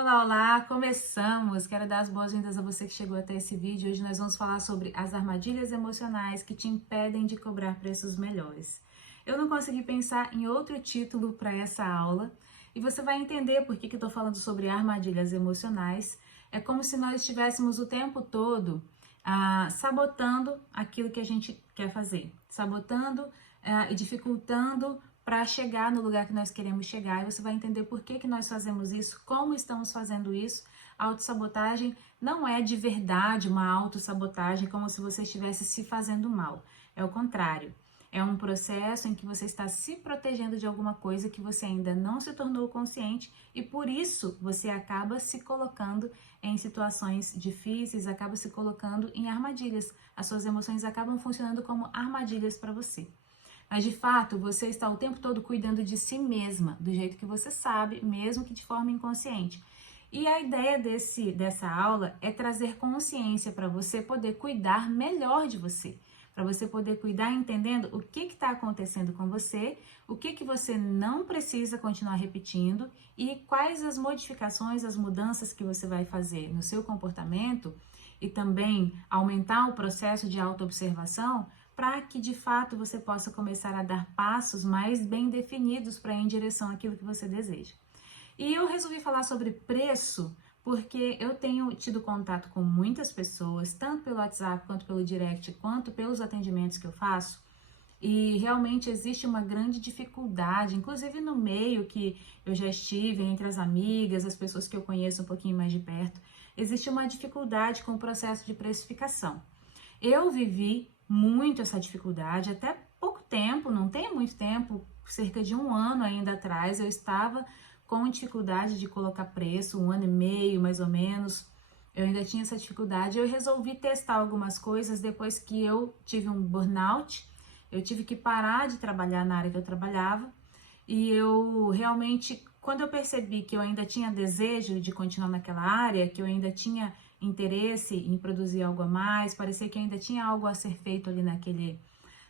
Olá, olá! Começamos! Quero dar as boas-vindas a você que chegou até esse vídeo. Hoje nós vamos falar sobre as armadilhas emocionais que te impedem de cobrar preços melhores. Eu não consegui pensar em outro título para essa aula e você vai entender por que eu estou falando sobre armadilhas emocionais. É como se nós estivéssemos o tempo todo sabotando aquilo que a gente quer fazer, sabotando e dificultando para chegar no lugar que nós queremos chegar, e você vai entender por que nós fazemos isso, como estamos fazendo isso. A autossabotagem não é de verdade uma autossabotagem, como se você estivesse se fazendo mal. É o contrário. É um processo em que você está se protegendo de alguma coisa que você ainda não se tornou consciente e por isso você acaba se colocando em situações difíceis, acaba se colocando em armadilhas. As suas emoções acabam funcionando como armadilhas para você. Mas de fato, você está o tempo todo cuidando de si mesma, do jeito que você sabe, mesmo que de forma inconsciente. E a ideia dessa aula é trazer consciência para você poder cuidar melhor de você. Para você poder cuidar entendendo o que está acontecendo com você, o que você não precisa continuar repetindo e quais as modificações, as mudanças que você vai fazer no seu comportamento e também aumentar o processo de autoobservação para que de fato você possa começar a dar passos mais bem definidos para ir em direção àquilo que você deseja. E eu resolvi falar sobre preço porque eu tenho tido contato com muitas pessoas, tanto pelo WhatsApp, quanto pelo direct, quanto pelos atendimentos que eu faço, e realmente existe uma grande dificuldade, inclusive no meio que eu já estive, entre as amigas, as pessoas que eu conheço um pouquinho mais de perto, existe uma dificuldade com o processo de precificação. Eu vivi muito essa dificuldade até pouco tempo, não tem muito tempo, cerca de um ano ainda atrás, eu estava com dificuldade de colocar preço, um ano e meio mais ou menos, eu ainda tinha essa dificuldade. Eu resolvi testar algumas coisas depois que eu tive um burnout, eu tive que parar de trabalhar na área que eu trabalhava e eu realmente, quando eu percebi que eu ainda tinha desejo de continuar naquela área, que eu ainda tinha interesse em produzir algo a mais, parecia que ainda tinha algo a ser feito ali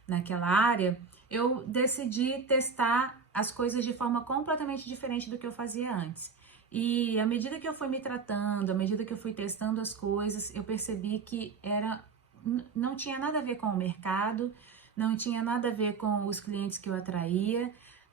naquela área, eu decidi testar as coisas de forma completamente diferente do que eu fazia antes. E à medida que eu fui me tratando, à medida que eu fui testando as coisas, eu percebi que não tinha nada a ver com o mercado, não tinha nada a ver com os clientes que eu atraía,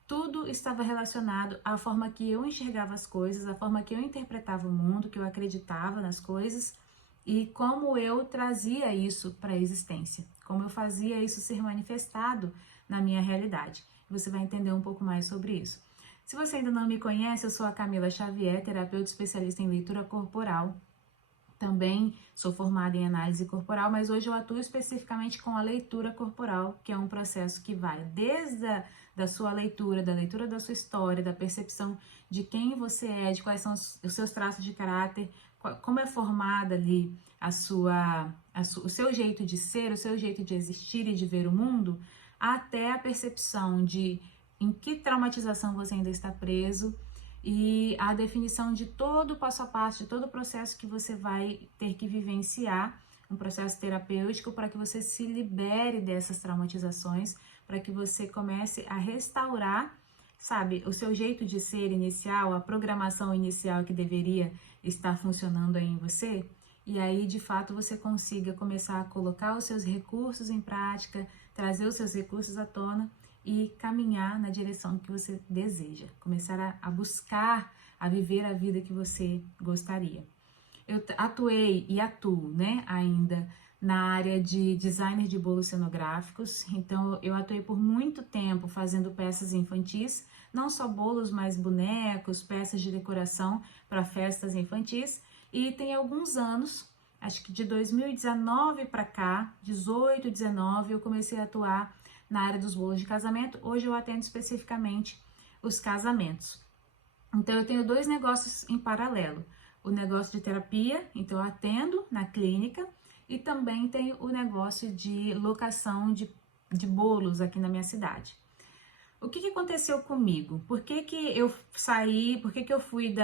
tudo estava relacionado à forma que eu enxergava as coisas, à forma que eu interpretava o mundo, que eu acreditava nas coisas e como eu trazia isso para a existência, como eu fazia isso ser manifestado na minha realidade. Você vai entender um pouco mais sobre isso. Se você ainda não me conhece, eu sou a Camila Xavier, terapeuta especialista em leitura corporal. Também sou formada em análise corporal, mas hoje eu atuo especificamente com a leitura corporal, que é um processo que vai desde da sua leitura, da leitura da sua história, da percepção de quem você é, de quais são os seus traços de caráter, como é formada ali o seu jeito de ser, o seu jeito de existir e de ver o mundo, até a percepção de em que traumatização você ainda está preso, e a definição de todo o passo a passo, de todo o processo que você vai ter que vivenciar, um processo terapêutico para que você se libere dessas traumatizações, para que você comece a restaurar, sabe, o seu jeito de ser inicial, a programação inicial que deveria estar funcionando aí em você, e aí de fato você consiga começar a colocar os seus recursos em prática, trazer os seus recursos à tona e caminhar na direção que você deseja, começar a buscar, a viver a vida que você gostaria. Eu atuei e atuo, né, ainda na área de designer de bolos cenográficos, então eu atuei por muito tempo fazendo peças infantis, não só bolos, mas bonecos, peças de decoração para festas infantis, e tem alguns anos, acho que de 2019 para cá, 18, 19, eu comecei a atuar na área dos bolos de casamento. Hoje eu atendo especificamente os casamentos. Então eu tenho dois negócios em paralelo. O negócio de terapia, então eu atendo na clínica, e também tenho o negócio de locação de bolos aqui na minha cidade. O que aconteceu comigo? Por que eu saí, por que eu fui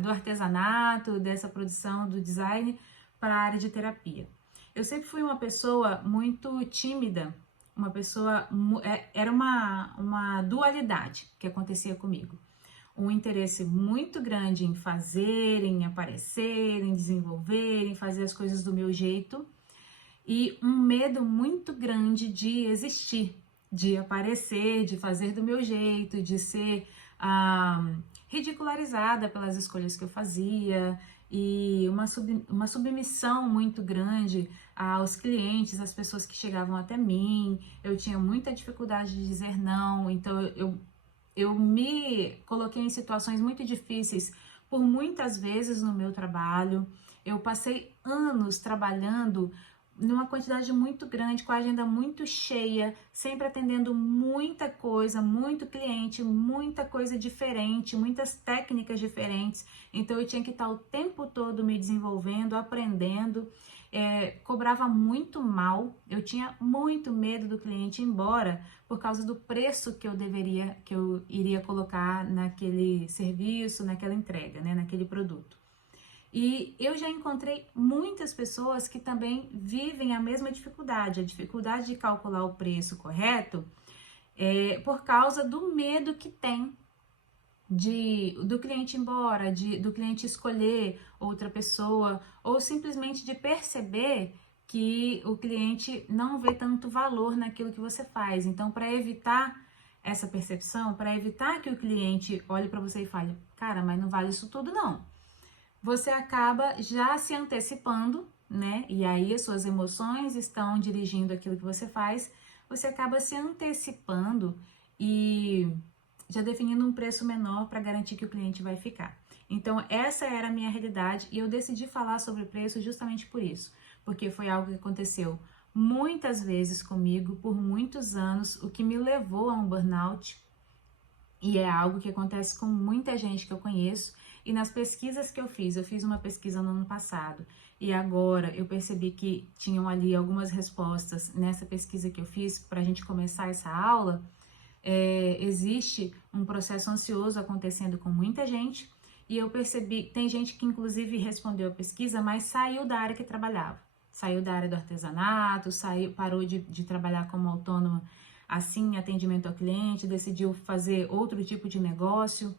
do artesanato, dessa produção, do design, para a área de terapia? Eu sempre fui uma pessoa muito tímida, era uma dualidade que acontecia comigo. um interesse muito grande em fazer, em aparecer, em desenvolver, em fazer as coisas do meu jeito, e um medo muito grande de existir, de aparecer, de fazer do meu jeito, de ser ridicularizada pelas escolhas que eu fazia, e uma submissão muito grande aos clientes, às pessoas que chegavam até mim. Eu tinha muita dificuldade de dizer não, então eu me coloquei em situações muito difíceis por muitas vezes no meu trabalho. Eu passei anos trabalhando numa quantidade muito grande, com a agenda muito cheia, sempre atendendo muita coisa, muito cliente, muita coisa diferente, muitas técnicas diferentes. Então eu tinha que estar o tempo todo me desenvolvendo, aprendendo. Cobrava muito mal, eu tinha muito medo do cliente ir embora por causa do preço que eu iria colocar naquele serviço, naquela entrega, né, naquele produto. E eu já encontrei muitas pessoas que também vivem a mesma dificuldade, a dificuldade de calcular o preço correto, por causa do medo que tem do cliente ir embora, do cliente escolher outra pessoa, ou simplesmente de perceber que o cliente não vê tanto valor naquilo que você faz. Então, para evitar essa percepção, para evitar que o cliente olhe para você e fale, cara, mas não vale isso tudo não, você acaba já se antecipando, né? E aí as suas emoções estão dirigindo aquilo que você faz, você acaba se antecipando e já definindo um preço menor para garantir que o cliente vai ficar. Então, essa era a minha realidade e eu decidi falar sobre preço justamente por isso, porque foi algo que aconteceu muitas vezes comigo por muitos anos, o que me levou a um burnout, e é algo que acontece com muita gente que eu conheço. E nas pesquisas que eu fiz uma pesquisa no ano passado, e agora eu percebi que tinham ali algumas respostas nessa pesquisa que eu fiz para a gente começar essa aula. Existe um processo ansioso acontecendo com muita gente, e eu percebi, tem gente que inclusive respondeu a pesquisa, mas saiu da área que trabalhava, saiu da área do artesanato, parou de trabalhar como autônoma, assim, atendimento ao cliente, decidiu fazer outro tipo de negócio,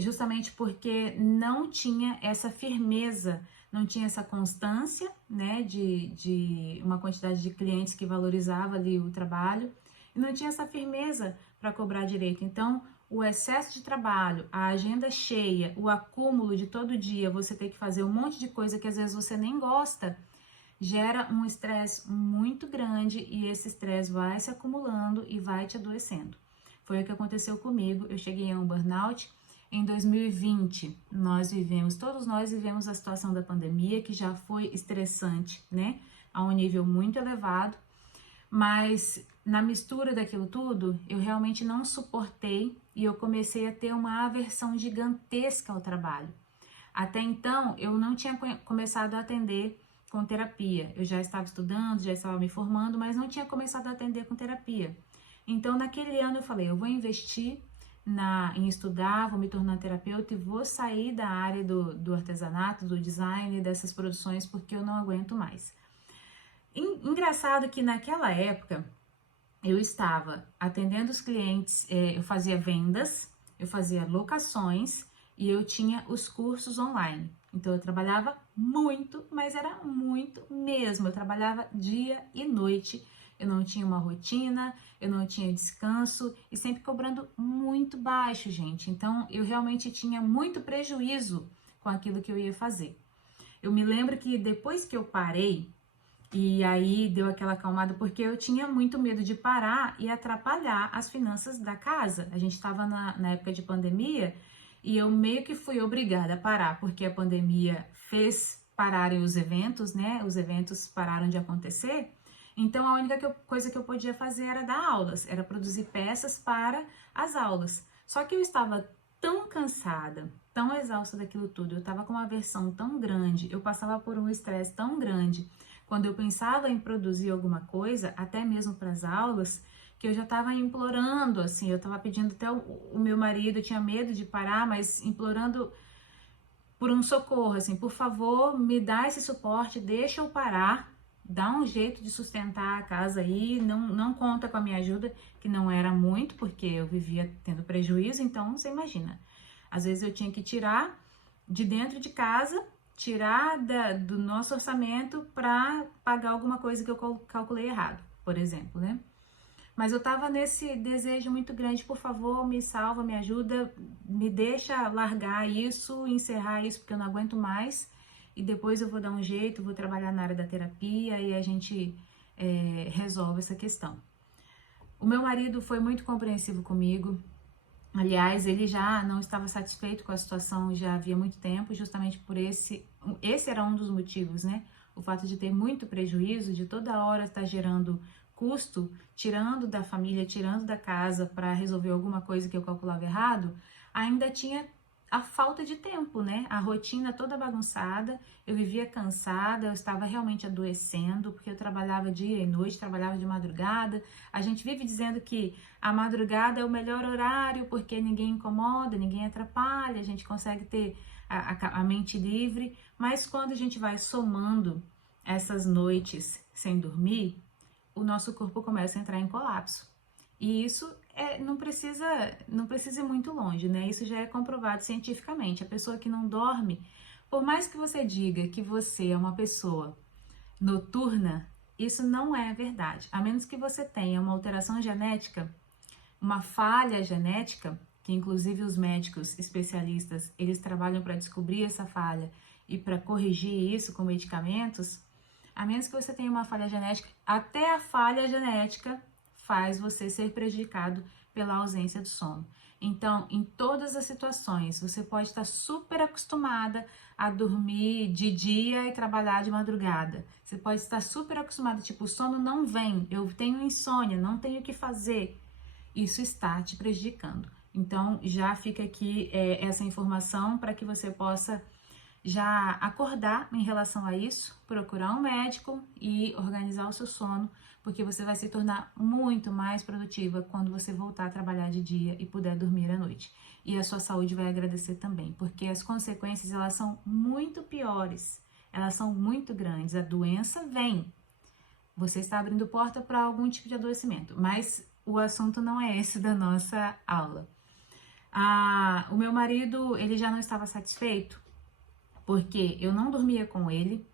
justamente porque não tinha essa firmeza, não tinha essa constância, né, de uma quantidade de clientes que valorizava ali o trabalho, e não tinha essa firmeza para cobrar direito. Então, o excesso de trabalho, a agenda cheia, o acúmulo de todo dia, você ter que fazer um monte de coisa que às vezes você nem gosta, gera um estresse muito grande, e esse estresse vai se acumulando e vai te adoecendo. Foi o que aconteceu comigo. Eu cheguei a um burnout em 2020. Todos nós vivemos a situação da pandemia, que já foi estressante, né? A um nível muito elevado, mas na mistura daquilo tudo, eu realmente não suportei e eu comecei a ter uma aversão gigantesca ao trabalho. Até então, eu não tinha começado a atender com terapia. Eu já estava estudando, já estava me formando, mas não tinha começado a atender com terapia. Então, naquele ano eu falei, eu vou investir em estudar, vou me tornar terapeuta e vou sair da área do artesanato, do design, dessas produções, porque eu não aguento mais. Engraçado que naquela época eu estava atendendo os clientes, eu fazia vendas, eu fazia locações e eu tinha os cursos online. Então eu trabalhava muito, mas era muito mesmo. Eu trabalhava dia e noite. Eu não tinha uma rotina, eu não tinha descanso e sempre cobrando muito baixo, gente. Então eu realmente tinha muito prejuízo com aquilo que eu ia fazer. Eu me lembro que depois que eu parei, e aí deu aquela acalmada, porque eu tinha muito medo de parar e atrapalhar as finanças da casa. A gente estava na época de pandemia e eu meio que fui obrigada a parar, porque a pandemia fez pararem os eventos, né? Os eventos pararam de acontecer. Então a única coisa que eu podia fazer era dar aulas, era produzir peças para as aulas. Só que eu estava tão cansada, tão exausta daquilo tudo, eu estava com uma aversão tão grande, eu passava por um estresse tão grande. Quando eu pensava em produzir alguma coisa, até mesmo para as aulas, que eu já estava implorando, assim, eu estava pedindo até o meu marido, eu tinha medo de parar, mas implorando por um socorro, assim, por favor, me dá esse suporte, deixa eu parar, dá um jeito de sustentar a casa aí, não conta com a minha ajuda, que não era muito, porque eu vivia tendo prejuízo, então você imagina. Às vezes eu tinha que tirar de dentro de casa, tirar do nosso orçamento para pagar alguma coisa que eu calculei errado, por exemplo, né? Mas eu tava nesse desejo muito grande, por favor, me salva, me ajuda, me deixa largar isso, encerrar isso, porque eu não aguento mais. E depois eu vou dar um jeito, vou trabalhar na área da terapia e a gente resolve essa questão. O meu marido foi muito compreensivo comigo. Aliás, ele já não estava satisfeito com a situação já havia muito tempo, justamente por esse era um dos motivos, né? O fato de ter muito prejuízo, de toda hora estar gerando custo, tirando da família, tirando da casa para resolver alguma coisa que eu calculava errado, ainda tinha a falta de tempo, né? A rotina toda bagunçada, eu vivia cansada, eu estava realmente adoecendo, porque eu trabalhava dia e noite, trabalhava de madrugada. A gente vive dizendo que a madrugada é o melhor horário, porque ninguém incomoda, ninguém atrapalha, a gente consegue ter a mente livre, mas quando a gente vai somando essas noites sem dormir, o nosso corpo começa a entrar em colapso. E isso não precisa ir muito longe, né? Isso já é comprovado cientificamente. A pessoa que não dorme, por mais que você diga que você é uma pessoa noturna, isso não é verdade. A menos que você tenha uma alteração genética, uma falha genética, que inclusive os médicos especialistas, eles trabalham para descobrir essa falha e para corrigir isso com medicamentos, a menos que você tenha uma falha genética, até a falha genética faz você ser prejudicado pela ausência do sono. Então, em todas as situações, você pode estar super acostumada a dormir de dia e trabalhar de madrugada. Você pode estar super acostumada, tipo, o sono não vem, eu tenho insônia, não tenho o que fazer. Isso está te prejudicando. Então, já fica aqui essa informação para que você possa já acordar em relação a isso, procurar um médico e organizar o seu sono, porque você vai se tornar muito mais produtiva quando você voltar a trabalhar de dia e puder dormir à noite. E a sua saúde vai agradecer também, porque as consequências elas são muito piores, elas são muito grandes. A doença vem, você está abrindo porta para algum tipo de adoecimento, mas o assunto não é esse da nossa aula. O meu marido, ele já não estava satisfeito, porque eu não dormia com ele,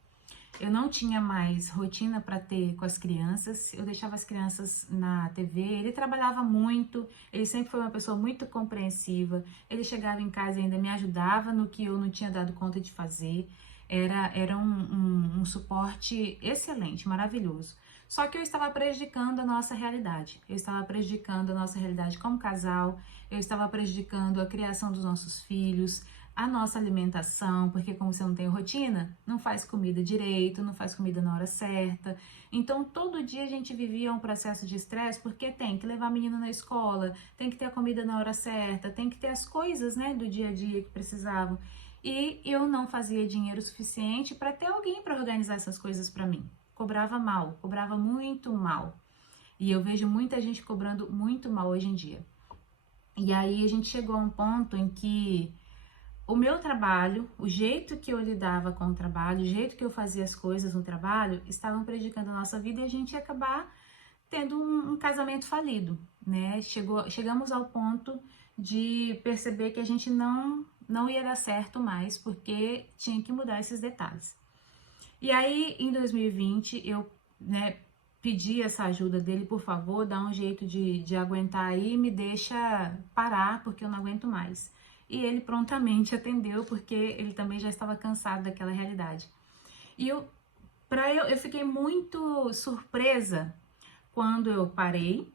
eu não tinha mais rotina para ter com as crianças, eu deixava as crianças na TV, ele trabalhava muito, ele sempre foi uma pessoa muito compreensiva, ele chegava em casa e ainda me ajudava no que eu não tinha dado conta de fazer, era um suporte excelente, maravilhoso. Só que eu estava prejudicando a nossa realidade, eu estava prejudicando a nossa realidade como casal, eu estava prejudicando a criação dos nossos filhos, a nossa alimentação, porque como você não tem rotina, não faz comida direito, não faz comida na hora certa. Então, todo dia a gente vivia um processo de estresse, porque tem que levar a menina na escola, tem que ter a comida na hora certa, tem que ter as coisas, né, do dia a dia que precisavam. E eu não fazia dinheiro suficiente para ter alguém para organizar essas coisas para mim. Cobrava mal, cobrava muito mal. E eu vejo muita gente cobrando muito mal hoje em dia. E aí a gente chegou a um ponto em que o meu trabalho, o jeito que eu lidava com o trabalho, o jeito que eu fazia as coisas no trabalho, estavam prejudicando a nossa vida e a gente ia acabar tendo um casamento falido, né? Chegamos ao ponto de perceber que a gente não ia dar certo mais, porque tinha que mudar esses detalhes. E aí, em 2020, eu, né, pedi essa ajuda dele, por favor, dá um jeito de aguentar aí, me deixa parar, porque eu não aguento mais. E ele prontamente atendeu, porque ele também já estava cansado daquela realidade. E eu fiquei muito surpresa quando eu parei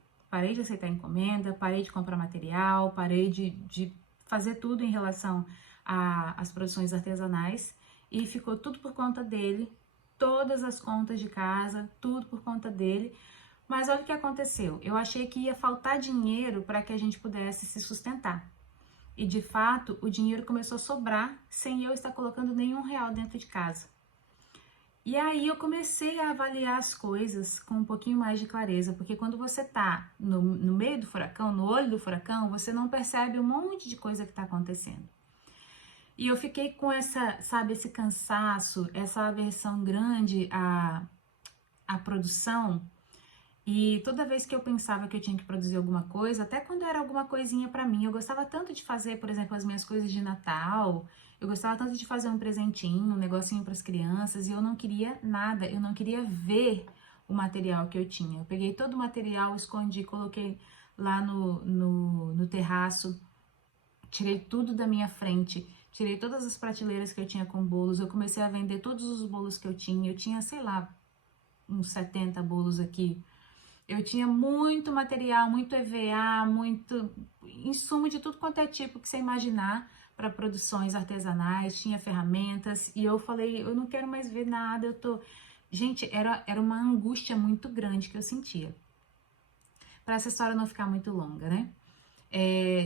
de aceitar encomenda, parei de comprar material, parei de fazer tudo em relação às produções artesanais, e ficou tudo por conta dele, todas as contas de casa, tudo por conta dele. Mas olha o que aconteceu, eu achei que ia faltar dinheiro para que a gente pudesse se sustentar. E de fato, o dinheiro começou a sobrar sem eu estar colocando nenhum real dentro de casa. E aí eu comecei a avaliar as coisas com um pouquinho mais de clareza, porque quando você tá no meio do furacão, no olho do furacão, você não percebe um monte de coisa que está acontecendo. E eu fiquei com esse cansaço, essa aversão grande à produção, E toda vez que eu pensava que eu tinha que produzir alguma coisa, até quando era alguma coisinha pra mim, eu gostava tanto de fazer, por exemplo, as minhas coisas de Natal, eu gostava tanto de fazer um presentinho, um negocinho para as crianças, e eu não queria nada, eu não queria ver o material que eu tinha. Eu peguei todo o material, escondi, coloquei lá no terraço, tirei tudo da minha frente, tirei todas as prateleiras que eu tinha com bolos, eu comecei a vender todos os bolos que eu tinha, sei lá, uns 70 bolos aqui. Eu tinha muito material, muito EVA, muito insumo de tudo quanto é tipo que você imaginar para produções artesanais, tinha ferramentas, e eu falei, eu não quero mais ver nada, eu tô... Gente, era uma angústia muito grande que eu sentia. Para essa história não ficar muito longa, né?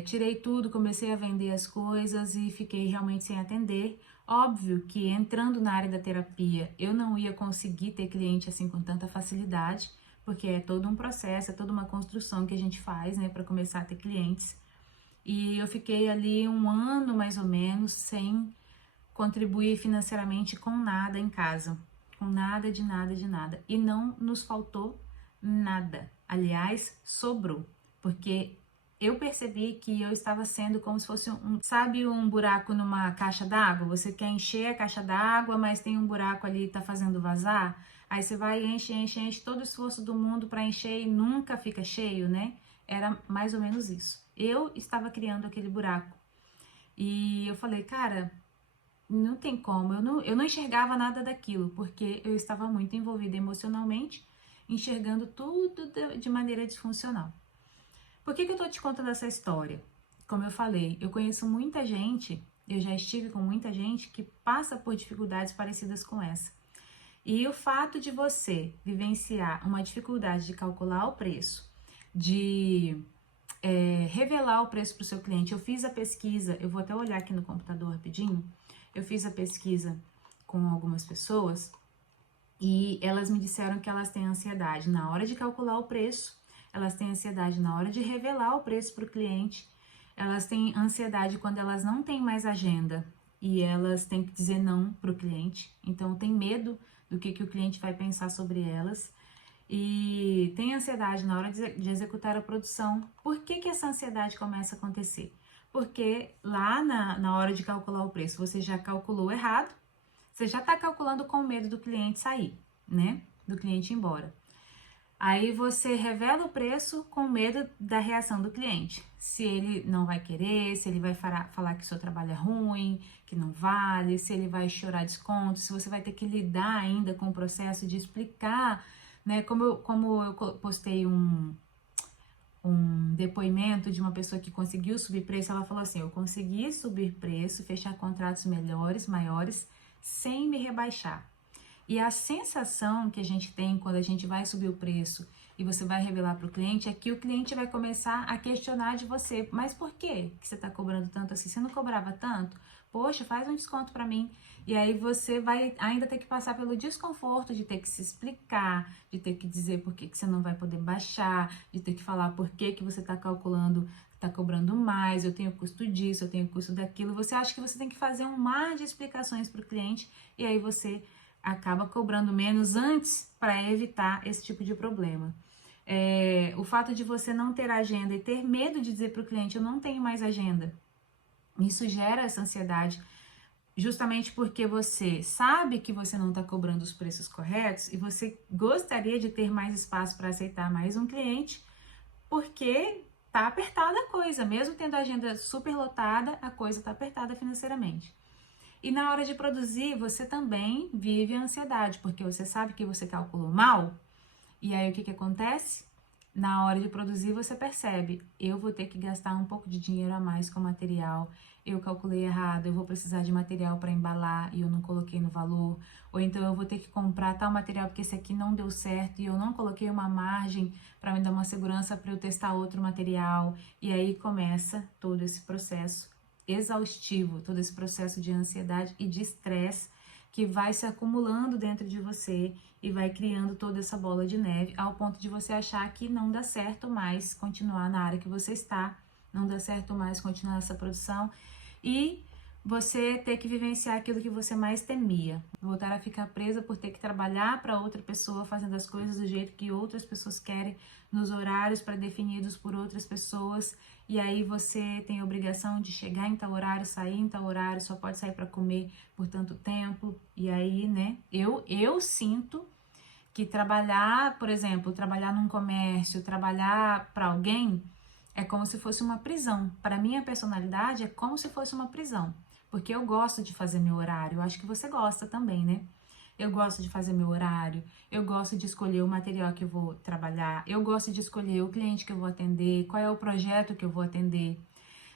Tirei tudo, comecei a vender as coisas e fiquei realmente sem atender. Óbvio que entrando na área da terapia, eu não ia conseguir ter cliente assim com tanta facilidade, porque é todo um processo, é toda uma construção que a gente faz, né, para começar a ter clientes. E eu fiquei ali um ano mais ou menos sem contribuir financeiramente com nada em casa, com nada de nada de nada. E não nos faltou nada. Aliás, sobrou, porque eu percebi que eu estava sendo como se fosse sabe, um buraco numa caixa d'água? Você quer encher a caixa d'água, mas tem um buraco ali e tá fazendo vazar. Aí você vai e enche todo o esforço do mundo para encher e nunca fica cheio, né? Era mais ou menos isso. Eu estava criando aquele buraco. E eu falei, cara, não tem como, eu não enxergava nada daquilo, porque eu estava muito envolvida emocionalmente, enxergando tudo de maneira disfuncional. Por que eu tô te contando essa história? Como eu falei, eu conheço muita gente, eu já estive com muita gente que passa por dificuldades parecidas com essa. E o fato de você vivenciar uma dificuldade de calcular o preço, de revelar o preço para o seu cliente. Eu fiz a pesquisa, eu vou até olhar aqui no computador rapidinho, eu fiz a pesquisa com algumas pessoas e elas me disseram que elas têm ansiedade na hora de calcular o preço, elas têm ansiedade na hora de revelar o preço para o cliente, elas têm ansiedade quando elas não têm mais agenda e elas têm que dizer não para o cliente, então tem medo do que o cliente vai pensar sobre elas. E tem ansiedade na hora de executar a produção. Por que essa ansiedade começa a acontecer? Porque lá na hora de calcular o preço, você já calculou errado, você já está calculando com medo do cliente sair, né? Do cliente ir embora. Aí você revela o preço com medo da reação do cliente. Se ele não vai querer, se ele vai falar que o seu trabalho é ruim, que não vale, se ele vai chorar desconto, se você vai ter que lidar ainda com o processo de explicar, né? Como eu postei um depoimento de uma pessoa que conseguiu subir preço, ela falou assim, eu consegui subir preço, fechar contratos melhores, maiores, sem me rebaixar. E a sensação que a gente tem quando a gente vai subir o preço e você vai revelar para o cliente é que o cliente vai começar a questionar de você, mas por que você está cobrando tanto assim? Você não cobrava tanto? Poxa, faz um desconto para mim. E aí você vai ainda ter que passar pelo desconforto de ter que se explicar, de ter que dizer por que você não vai poder baixar, de ter que falar por que você está calculando, está cobrando mais, eu tenho custo disso, eu tenho custo daquilo. Você acha que você tem que fazer um mar de explicações para o cliente e aí você acaba cobrando menos antes para evitar esse tipo de problema. O fato de você não ter agenda e ter medo de dizer para o cliente, eu não tenho mais agenda, isso gera essa ansiedade, justamente porque você sabe que você não está cobrando os preços corretos e você gostaria de ter mais espaço para aceitar mais um cliente, porque tá apertada a coisa, mesmo tendo a agenda super lotada, a coisa tá apertada financeiramente. E na hora de produzir, você também vive a ansiedade, porque você sabe que você calculou mal. E aí o que acontece? Na hora de produzir, você percebe, eu vou ter que gastar um pouco de dinheiro a mais com material, eu calculei errado, eu vou precisar de material para embalar e eu não coloquei no valor, ou então eu vou ter que comprar tal material porque esse aqui não deu certo e eu não coloquei uma margem para me dar uma segurança para eu testar outro material. E aí começa todo esse processo exaustivo, todo esse processo de ansiedade e de estresse que vai se acumulando dentro de você e vai criando toda essa bola de neve ao ponto de você achar que não dá certo mais continuar na área que você está, não dá certo mais continuar essa produção. E você ter que vivenciar aquilo que você mais temia, voltar a ficar presa por ter que trabalhar para outra pessoa, fazendo as coisas do jeito que outras pessoas querem, nos horários pré-definidos por outras pessoas, e aí você tem a obrigação de chegar em tal horário, sair em tal horário, só pode sair para comer por tanto tempo, e aí, né, eu sinto que trabalhar, por exemplo, trabalhar num comércio, trabalhar para alguém, é como se fosse uma prisão. Para minha personalidade, é como se fosse uma prisão. Porque eu gosto de fazer meu horário. Eu acho que você gosta também, né? Eu gosto de fazer meu horário, eu gosto de escolher o material que eu vou trabalhar, eu gosto de escolher o cliente que eu vou atender, qual é o projeto que eu vou atender.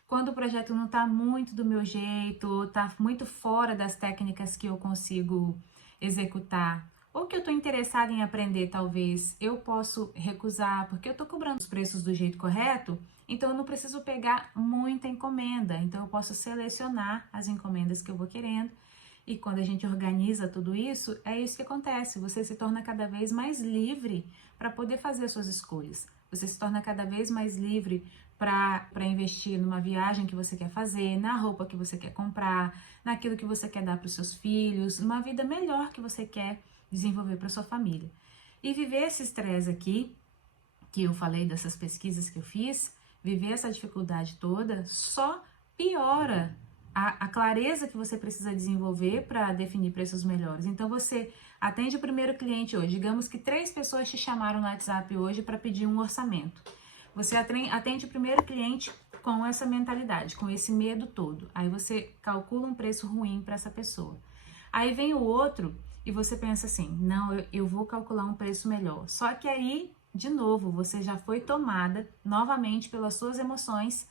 Quando o projeto não está muito do meu jeito, está muito fora das técnicas que eu consigo executar, ou que eu estou interessada em aprender, talvez, eu posso recusar, porque eu estou cobrando os preços do jeito correto, então eu não preciso pegar muita encomenda, então eu posso selecionar as encomendas que eu vou querendo, e quando a gente organiza tudo isso, é isso que acontece, você se torna cada vez mais livre para poder fazer as suas escolhas, você se torna cada vez mais livre para investir numa viagem que você quer fazer, na roupa que você quer comprar, naquilo que você quer dar para os seus filhos, numa vida melhor que você quer desenvolver para sua família. E viver esse estresse aqui, que eu falei dessas pesquisas que eu fiz, viver essa dificuldade toda só piora a clareza que você precisa desenvolver para definir preços melhores. Então você atende o primeiro cliente hoje, digamos que 3 pessoas te chamaram no WhatsApp hoje para pedir um orçamento. Você atende o primeiro cliente com essa mentalidade, com esse medo todo. Aí você calcula um preço ruim para essa pessoa. Aí vem o outro e você pensa assim, não, eu vou calcular um preço melhor. Só que aí, de novo, você já foi tomada novamente pelas suas emoções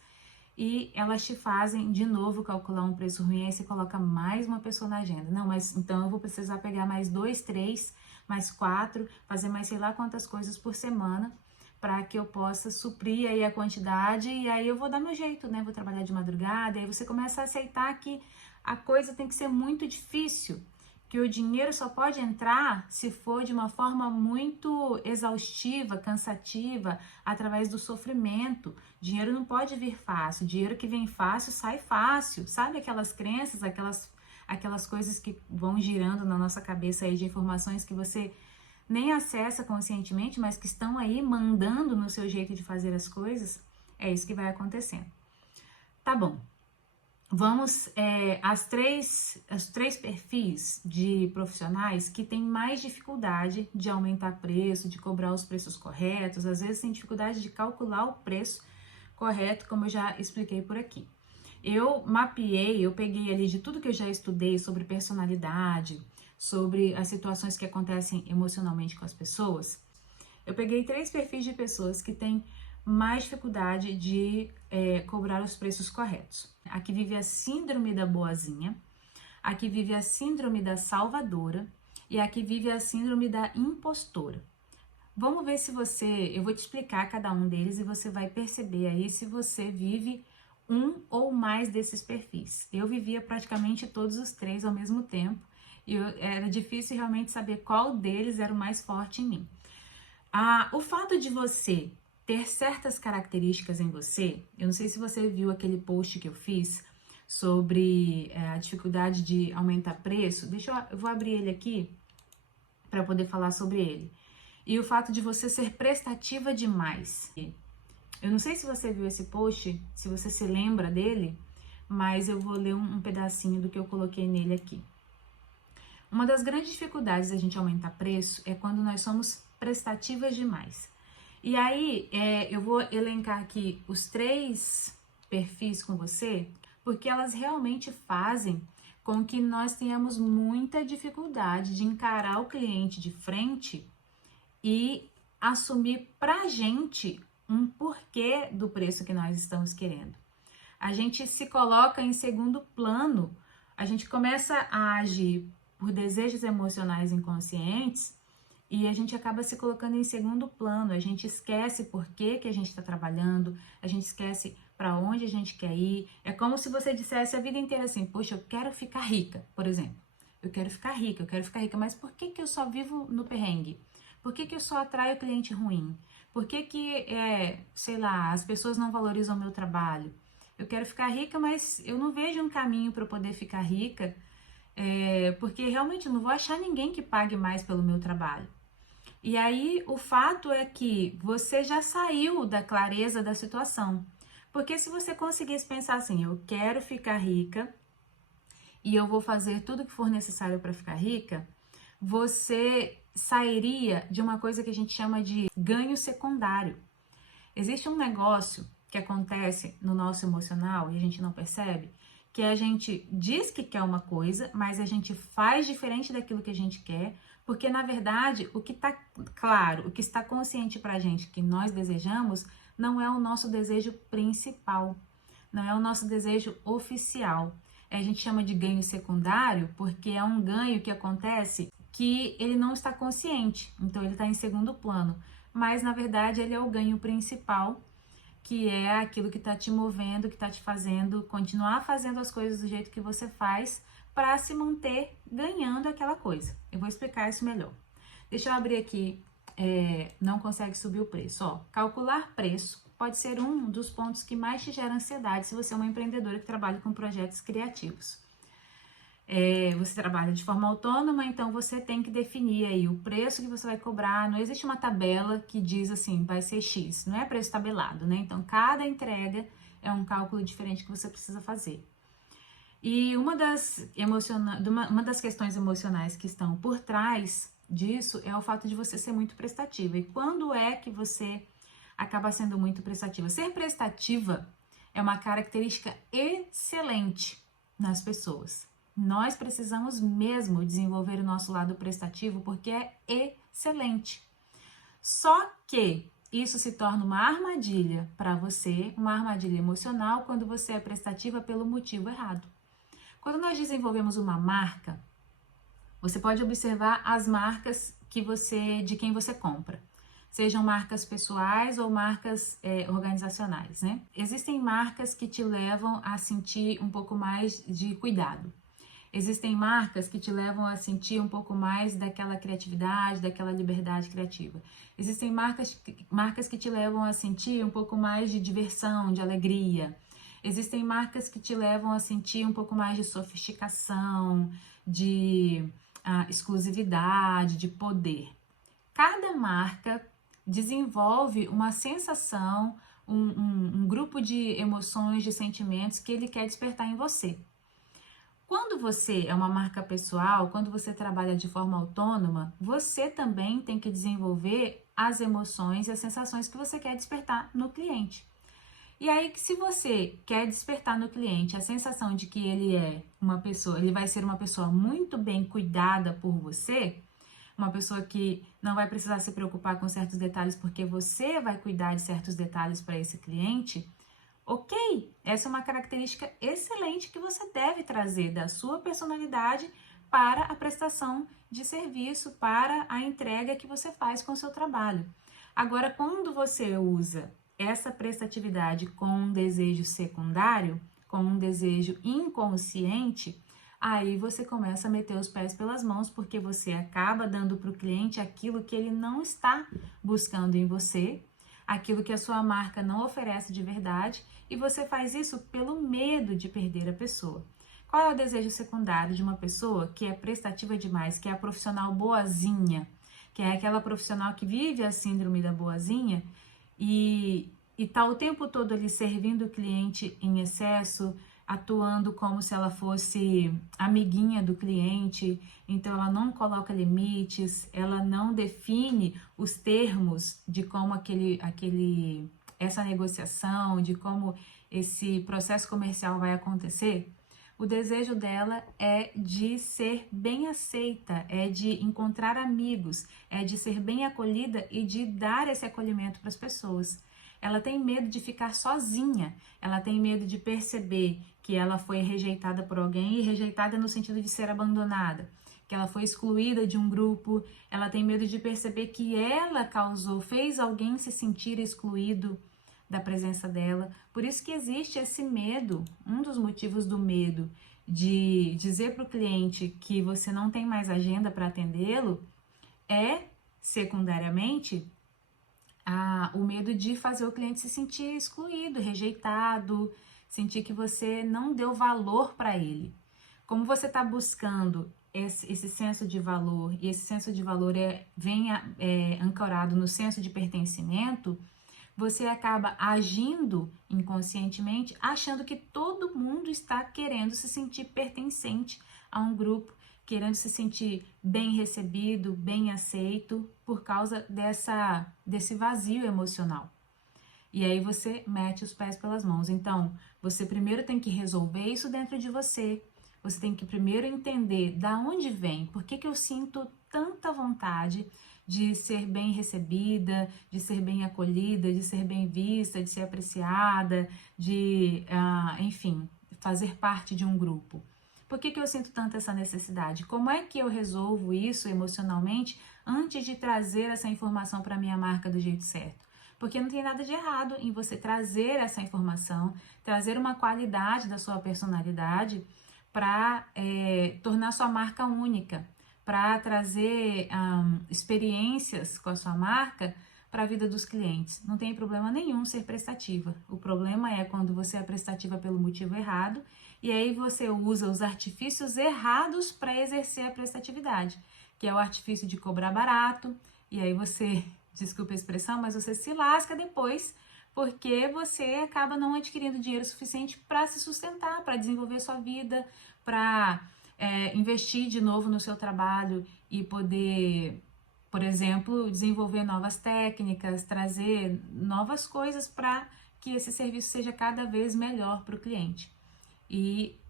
e elas te fazem de novo calcular um preço ruim, aí você coloca mais uma pessoa na agenda. Não, mas então eu vou precisar pegar mais 2, 3, mais 4, fazer mais sei lá quantas coisas por semana para que eu possa suprir aí a quantidade e aí eu vou dar meu jeito, né? Vou trabalhar de madrugada, e aí você começa a aceitar que a coisa tem que ser muito difícil, que o dinheiro só pode entrar se for de uma forma muito exaustiva, cansativa, através do sofrimento. Dinheiro não pode vir fácil, dinheiro que vem fácil sai fácil, sabe aquelas crenças, aquelas coisas que vão girando na nossa cabeça aí de informações que você nem acessa conscientemente, mas que estão aí mandando no seu jeito de fazer as coisas, é isso que vai acontecendo. Tá bom, vamos os três perfis de profissionais que têm mais dificuldade de aumentar preço, de cobrar os preços corretos, às vezes tem dificuldade de calcular o preço correto, como eu já expliquei por aqui. Eu mapeei, eu peguei ali de tudo que eu já estudei sobre personalidade, sobre as situações que acontecem emocionalmente com as pessoas, eu peguei 3 perfis de pessoas que têm mais dificuldade de cobrar os preços corretos. A que vive a síndrome da boazinha, a que vive a síndrome da salvadora e a que vive a síndrome da impostora. Vamos ver se eu vou te explicar cada um deles e você vai perceber aí se você vive um ou mais desses perfis. Eu vivia praticamente todos os 3 ao mesmo tempo e era difícil realmente saber qual deles era o mais forte em mim. O fato de você ter certas características em você, eu não sei se você viu aquele post que eu fiz sobre a dificuldade de aumentar preço, eu vou abrir ele aqui para poder falar sobre ele. E o fato de você ser prestativa demais. Eu não sei se você viu esse post, se você se lembra dele, mas eu vou ler um pedacinho do que eu coloquei nele aqui. Uma das grandes dificuldades da gente aumentar preço é quando nós somos prestativas demais. E aí, eu vou elencar aqui os 3 perfis com você, porque elas realmente fazem com que nós tenhamos muita dificuldade de encarar o cliente de frente e assumir pra gente um porquê do preço que nós estamos querendo. A gente se coloca em segundo plano, a gente começa a agir por desejos emocionais inconscientes e a gente acaba se colocando em segundo plano, a gente esquece por que a gente está trabalhando, a gente esquece para onde a gente quer ir. É como se você dissesse a vida inteira assim, poxa, eu quero ficar rica, por exemplo. Eu quero ficar rica, mas por que eu só vivo no perrengue? Por que eu só atraio cliente ruim? Por que sei lá, as pessoas não valorizam o meu trabalho? Eu quero ficar rica, mas eu não vejo um caminho para eu poder ficar rica, porque realmente eu não vou achar ninguém que pague mais pelo meu trabalho. E aí o fato é que você já saiu da clareza da situação. Porque se você conseguisse pensar assim, eu quero ficar rica e eu vou fazer tudo que for necessário para ficar rica, você sairia de uma coisa que a gente chama de ganho secundário. Existe um negócio que acontece no nosso emocional e a gente não percebe, que a gente diz que quer uma coisa, mas a gente faz diferente daquilo que a gente quer, porque na verdade o que está claro, o que está consciente pra gente que nós desejamos, não é o nosso desejo principal, não é o nosso desejo oficial. A gente chama de ganho secundário porque é um ganho que acontece que ele não está consciente, então ele está em segundo plano, mas na verdade ele é o ganho principal, que é aquilo que está te movendo, que está te fazendo continuar fazendo as coisas do jeito que você faz para se manter ganhando aquela coisa. Eu vou explicar isso melhor. Deixa eu abrir aqui, não consegue subir o preço. Ó, calcular preço pode ser um dos pontos que mais te gera ansiedade se você é uma empreendedora que trabalha com projetos criativos. Você trabalha de forma autônoma, então você tem que definir aí o preço que você vai cobrar. Não existe uma tabela que diz assim, vai ser X, não é preço tabelado, né? Então, cada entrega é um cálculo diferente que você precisa fazer. E uma das questões emocionais que estão por trás disso é o fato de você ser muito prestativa. E quando é que você acaba sendo muito prestativa? Ser prestativa é uma característica excelente nas pessoas. Nós precisamos mesmo desenvolver o nosso lado prestativo porque é excelente. Só que isso se torna uma armadilha para você, uma armadilha emocional quando você é prestativa pelo motivo errado. Quando nós desenvolvemos uma marca, você pode observar as marcas de quem você compra. Sejam marcas pessoais ou marcas organizacionais, né? Existem marcas que te levam a sentir um pouco mais de cuidado. Existem marcas que te levam a sentir um pouco mais daquela criatividade, daquela liberdade criativa. Existem marcas que te levam a sentir um pouco mais de diversão, de alegria. Existem marcas que te levam a sentir um pouco mais de sofisticação, de exclusividade, de poder. Cada marca desenvolve uma sensação, um grupo de emoções, de sentimentos que ele quer despertar em você. Quando você é uma marca pessoal, quando você trabalha de forma autônoma, você também tem que desenvolver as emoções e as sensações que você quer despertar no cliente. E aí, se você quer despertar no cliente a sensação de que ele vai ser uma pessoa muito bem cuidada por você, uma pessoa que não vai precisar se preocupar com certos detalhes porque você vai cuidar de certos detalhes para esse cliente, ok, essa é uma característica excelente que você deve trazer da sua personalidade para a prestação de serviço, para a entrega que você faz com o seu trabalho. Agora, quando você usa essa prestatividade com um desejo secundário, com um desejo inconsciente, aí você começa a meter os pés pelas mãos, porque você acaba dando para o cliente aquilo que ele não está buscando em você, aquilo que a sua marca não oferece de verdade, e você faz isso pelo medo de perder a pessoa. Qual é o desejo secundário de uma pessoa que é prestativa demais, que é a profissional boazinha, que é aquela profissional que vive a síndrome da boazinha e tá o tempo todo ali servindo o cliente em excesso, atuando como se ela fosse amiguinha do cliente, então ela não coloca limites, ela não define os termos de como essa negociação, de como esse processo comercial vai acontecer. O desejo dela é de ser bem aceita, é de encontrar amigos, é de ser bem acolhida e de dar esse acolhimento para as pessoas. Ela tem medo de ficar sozinha, ela tem medo de perceber que ela foi rejeitada por alguém, e rejeitada no sentido de ser abandonada, que ela foi excluída de um grupo, ela tem medo de perceber que ela fez alguém se sentir excluído da presença dela. Por isso que existe esse medo, um dos motivos do medo de dizer para o cliente que você não tem mais agenda para atendê-lo é, secundariamente, o medo de fazer o cliente se sentir excluído, rejeitado, sentir que você não deu valor para ele. Como você está buscando esse senso de valor, e esse senso de valor vem ancorado no senso de pertencimento, você acaba agindo inconscientemente, achando que todo mundo está querendo se sentir pertencente a um grupo, querendo se sentir bem recebido, bem aceito, por causa desse vazio emocional. E aí você mete os pés pelas mãos. Então, você primeiro tem que resolver isso dentro de você. Você tem que primeiro entender da onde vem, por que eu sinto tanta vontade de ser bem recebida, de ser bem acolhida, de ser bem vista, de ser apreciada, enfim, fazer parte de um grupo. Por que eu sinto tanto essa necessidade? Como é que eu resolvo isso emocionalmente antes de trazer essa informação para a minha marca do jeito certo? Porque não tem nada de errado em você trazer essa informação, trazer uma qualidade da sua personalidade para tornar sua marca única, para trazer experiências com a sua marca para a vida dos clientes. Não tem problema nenhum ser prestativa. O problema é quando você é prestativa pelo motivo errado e aí você usa os artifícios errados para exercer a prestatividade, que é o artifício de cobrar barato, e aí você, desculpa a expressão, mas você se lasca depois, porque você acaba não adquirindo dinheiro suficiente para se sustentar, para desenvolver sua vida, para investir de novo no seu trabalho e poder, por exemplo, desenvolver novas técnicas, trazer novas coisas para que esse serviço seja cada vez melhor para o cliente. E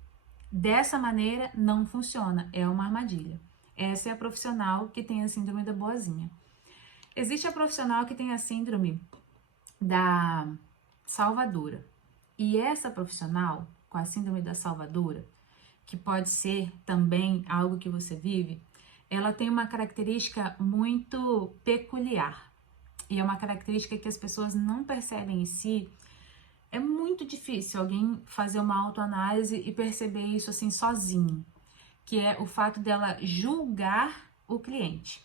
dessa maneira não funciona, é uma armadilha. Essa é a profissional que tem a síndrome da boazinha. Existe a profissional que tem a síndrome da salvadora. E essa profissional com a síndrome da salvadora, que pode ser também algo que você vive, ela tem uma característica muito peculiar. E é uma característica que as pessoas não percebem em si. É muito difícil alguém fazer uma autoanálise e perceber isso assim sozinho, que é o fato dela julgar o cliente.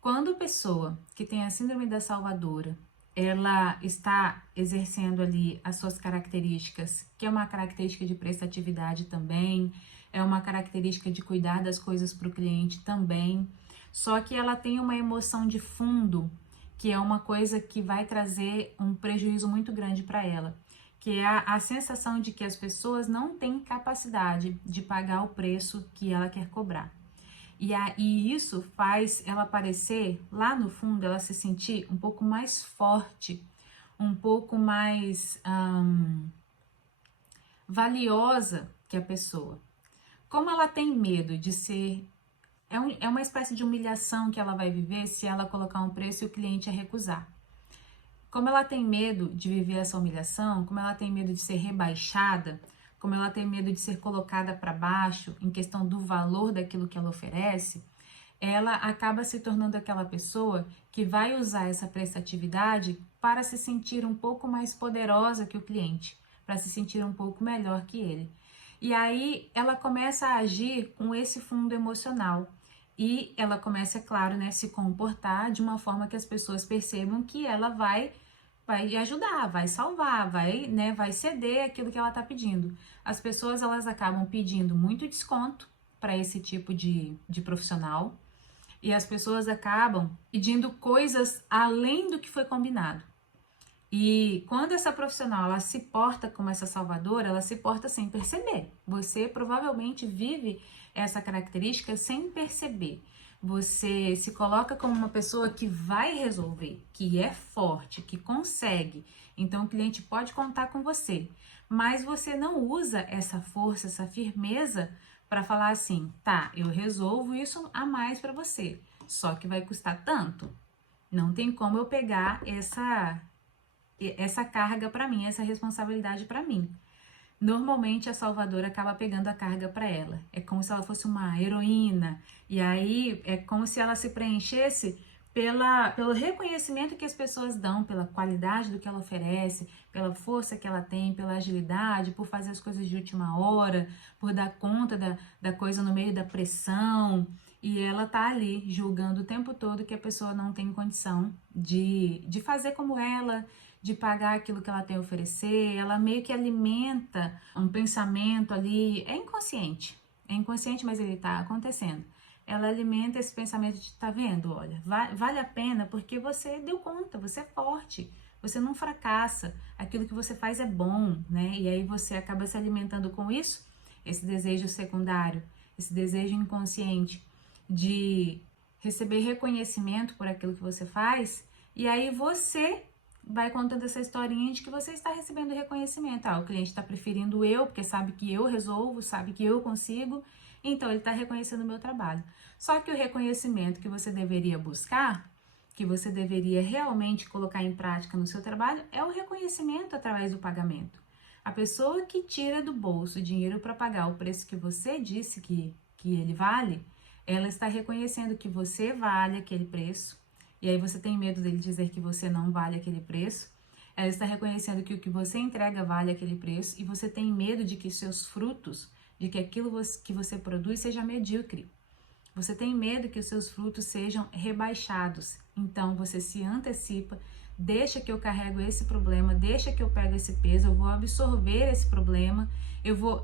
Quando a pessoa que tem a síndrome da salvadora, ela está exercendo ali as suas características, que é uma característica de prestatividade também, é uma característica de cuidar das coisas para o cliente também, só que ela tem uma emoção de fundo, que é uma coisa que vai trazer um prejuízo muito grande para ela, que é a sensação de que as pessoas não têm capacidade de pagar o preço que ela quer cobrar. E isso faz ela parecer, lá no fundo, ela se sentir um pouco mais forte, um pouco mais valiosa que a pessoa. Como ela tem medo de ser... É uma espécie de humilhação que ela vai viver se ela colocar um preço e o cliente a recusar. Como ela tem medo de viver essa humilhação, como ela tem medo de ser rebaixada, como ela tem medo de ser colocada para baixo em questão do valor daquilo que ela oferece, ela acaba se tornando aquela pessoa que vai usar essa prestatividade para se sentir um pouco mais poderosa que o cliente, para se sentir um pouco melhor que ele. E aí ela começa a agir com esse fundo emocional. E ela começa, é claro, né, se comportar de uma forma que as pessoas percebam que ela vai ajudar, vai salvar, vai ceder aquilo que ela está pedindo. As pessoas, elas acabam pedindo muito desconto para esse tipo de profissional e as pessoas acabam pedindo coisas além do que foi combinado. E quando essa profissional ela se porta como essa salvadora, ela se porta sem perceber. Você provavelmente vive essa característica sem perceber. Você se coloca como uma pessoa que vai resolver, que é forte, que consegue. Então o cliente pode contar com você. Mas você não usa essa força, essa firmeza para falar assim, tá, eu resolvo isso a mais para você. Só que vai custar tanto. Não tem como eu pegar essa carga para mim, essa responsabilidade para mim. Normalmente a salvadora acaba pegando a carga para ela. É como se ela fosse uma heroína. E aí é como se ela se preenchesse pelo reconhecimento que as pessoas dão, pela qualidade do que ela oferece, pela força que ela tem, pela agilidade, por fazer as coisas de última hora, por dar conta da coisa no meio da pressão. E ela tá ali julgando o tempo todo que a pessoa não tem condição de fazer como ela, de pagar aquilo que ela tem a oferecer, ela meio que alimenta um pensamento ali, é inconsciente, mas ele está acontecendo. Ela alimenta esse pensamento de, tá vendo, olha, vale a pena porque você deu conta, você é forte, você não fracassa, aquilo que você faz é bom, né? E aí você acaba se alimentando com isso, esse desejo secundário, esse desejo inconsciente de receber reconhecimento por aquilo que você faz, e aí você vai contando essa historinha de que você está recebendo reconhecimento. Ah, o cliente está preferindo eu, porque sabe que eu resolvo, sabe que eu consigo, então ele está reconhecendo o meu trabalho. Só que o reconhecimento que você deveria buscar, que você deveria realmente colocar em prática no seu trabalho, é o reconhecimento através do pagamento. A pessoa que tira do bolso dinheiro para pagar o preço que você disse que ele vale, ela está reconhecendo que você vale aquele preço, e aí você tem medo dele dizer que você não vale aquele preço. Ela está reconhecendo que o que você entrega vale aquele preço, e você tem medo de que seus frutos, de que aquilo que você produz seja medíocre. Você tem medo que os seus frutos sejam rebaixados. Então você se antecipa, deixa que eu carrego esse problema, deixa que eu pego esse peso, eu vou absorver esse problema,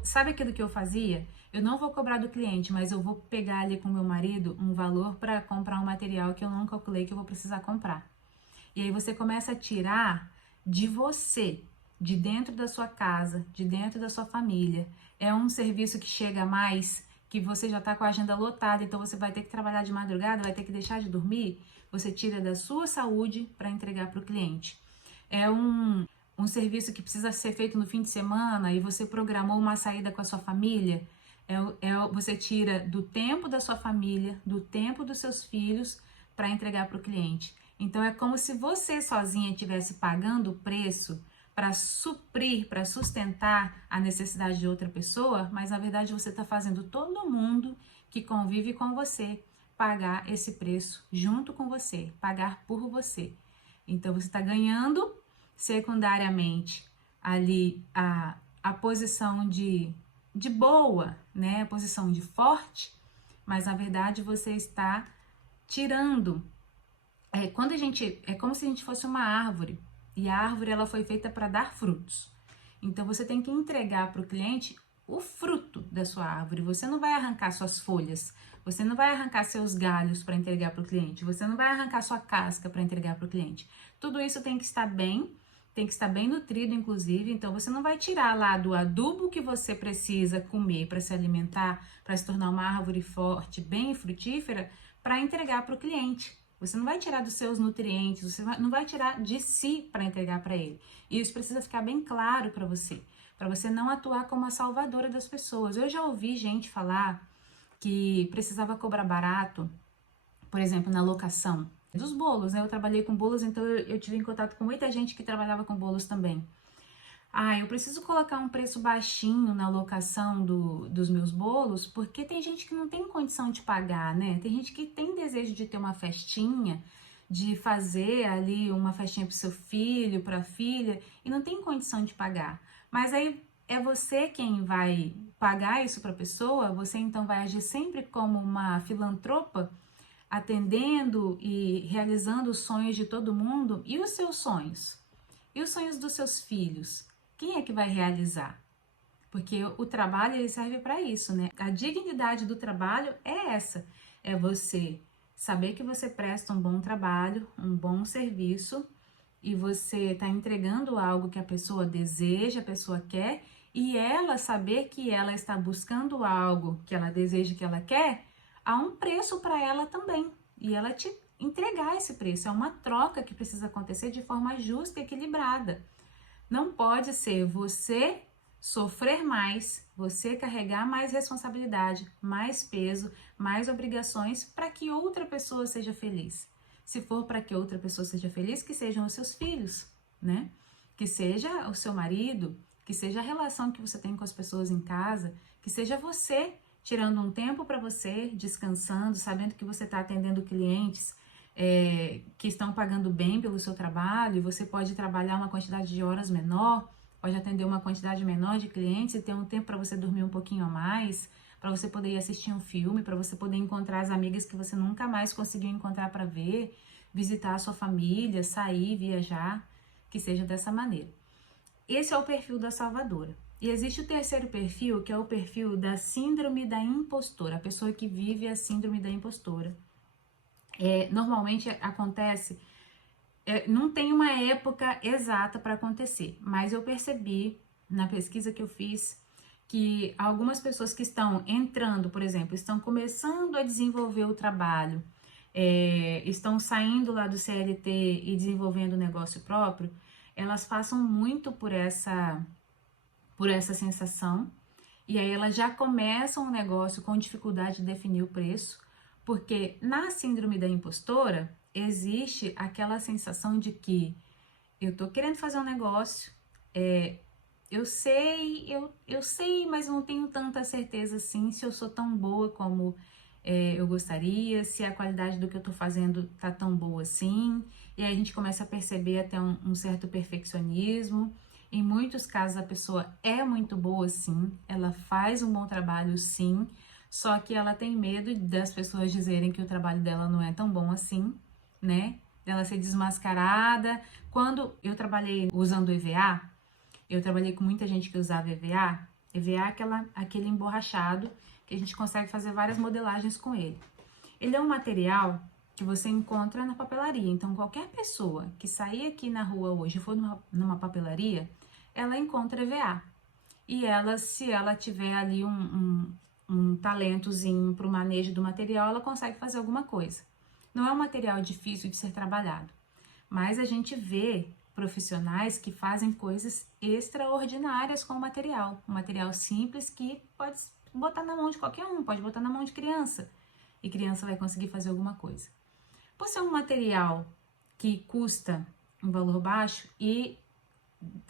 sabe aquilo que eu fazia? Eu não vou cobrar do cliente, mas eu vou pegar ali com meu marido um valor para comprar um material que eu não calculei que eu vou precisar comprar. E aí você começa a tirar de você, de dentro da sua casa, de dentro da sua família. É um serviço que chega mais, que você já está com a agenda lotada, então você vai ter que trabalhar de madrugada, vai ter que deixar de dormir, você tira da sua saúde para entregar para o cliente. É um serviço que precisa ser feito no fim de semana e você programou uma saída com a sua família, você tira do tempo da sua família, do tempo dos seus filhos para entregar para o cliente. Então é como se você sozinha estivesse pagando o preço para suprir, para sustentar a necessidade de outra pessoa, mas na verdade você está fazendo todo mundo que convive com você pagar esse preço junto com você, pagar por você. Então você está ganhando secundariamente ali a posição de boa, né? A posição de forte, mas na verdade você está tirando. É como se a gente fosse uma árvore, e a árvore ela foi feita para dar frutos. Então você tem que entregar para o cliente o fruto da sua árvore. Você não vai arrancar suas folhas, você não vai arrancar seus galhos para entregar para o cliente, você não vai arrancar sua casca para entregar para o cliente. Tudo isso tem que estar bem nutrido, inclusive. Então você não vai tirar lá do adubo que você precisa comer para se alimentar, para se tornar uma árvore forte, bem frutífera, para entregar para o cliente. Você não vai tirar dos seus nutrientes, você não vai tirar de si para entregar para ele. E isso precisa ficar bem claro para você não atuar como a salvadora das pessoas. Eu já ouvi gente falar que precisava cobrar barato, por exemplo, na locação dos bolos, né? Eu trabalhei com bolos, então eu tive em contato com muita gente que trabalhava com bolos também. Eu preciso colocar um preço baixinho na locação dos meus bolos, porque tem gente que não tem condição de pagar, né? Tem gente que tem desejo de ter uma festinha, de fazer ali uma festinha para seu filho, para a filha, e não tem condição de pagar. Mas aí é você quem vai pagar isso para a pessoa, você então vai agir sempre como uma filantropa, atendendo e realizando os sonhos de todo mundo. E os seus sonhos? E os sonhos dos seus filhos? Quem é que vai realizar? Porque o trabalho ele serve para isso, né? A dignidade do trabalho é essa, é você saber que você presta um bom trabalho, um bom serviço, e você está entregando algo que a pessoa deseja, a pessoa quer, e ela saber que ela está buscando algo que ela deseja, que ela quer, há um preço para ela também, e ela te entregar esse preço. É uma troca que precisa acontecer de forma justa e equilibrada. Não pode ser você sofrer mais, você carregar mais responsabilidade, mais peso, mais obrigações para que outra pessoa seja feliz. Se for para que outra pessoa seja feliz, que sejam os seus filhos, né? Que seja o seu marido, que seja a relação que você tem com as pessoas em casa, que seja você tirando um tempo para você, descansando, sabendo que você está atendendo clientes que estão pagando bem pelo seu trabalho, e você pode trabalhar uma quantidade de horas menor, pode atender uma quantidade menor de clientes e ter um tempo para você dormir um pouquinho a mais, para você poder ir assistir um filme, para você poder encontrar as amigas que você nunca mais conseguiu encontrar para ver, visitar a sua família, sair, viajar, que seja dessa maneira. Esse é o perfil da salvadora. E existe o terceiro perfil, que é o perfil da síndrome da impostora, a pessoa que vive a síndrome da impostora. Normalmente acontece, não tem uma época exata para acontecer, mas eu percebi na pesquisa que eu fiz que algumas pessoas que estão entrando, por exemplo, estão começando a desenvolver o trabalho, estão saindo lá do CLT e desenvolvendo o negócio próprio, elas passam muito por essa sensação, e aí elas já começam um negócio com dificuldade de definir o preço, porque na síndrome da impostora existe aquela sensação de que eu tô querendo fazer um negócio, eu sei, mas não tenho tanta certeza assim se eu sou tão boa como eu gostaria, se a qualidade do que eu tô fazendo tá tão boa assim, e aí a gente começa a perceber até um certo perfeccionismo. Em muitos casos a pessoa é muito boa sim, ela faz um bom trabalho sim, só que ela tem medo das pessoas dizerem que o trabalho dela não é tão bom assim, né? Dela ser desmascarada. Quando eu trabalhei usando EVA, eu trabalhei com muita gente que usava EVA. EVA é aquele emborrachado que a gente consegue fazer várias modelagens com ele. Ele é um material que você encontra na papelaria. Então, qualquer pessoa que sair aqui na rua hoje e for numa papelaria, ela encontra EVA. E ela, se ela tiver ali um talentozinho para o manejo do material, ela consegue fazer alguma coisa. Não é um material difícil de ser trabalhado, mas a gente vê profissionais que fazem coisas extraordinárias com o material. Um material simples que pode botar na mão de qualquer um, pode botar na mão de criança, e criança vai conseguir fazer alguma coisa. Por ser um material que custa um valor baixo, e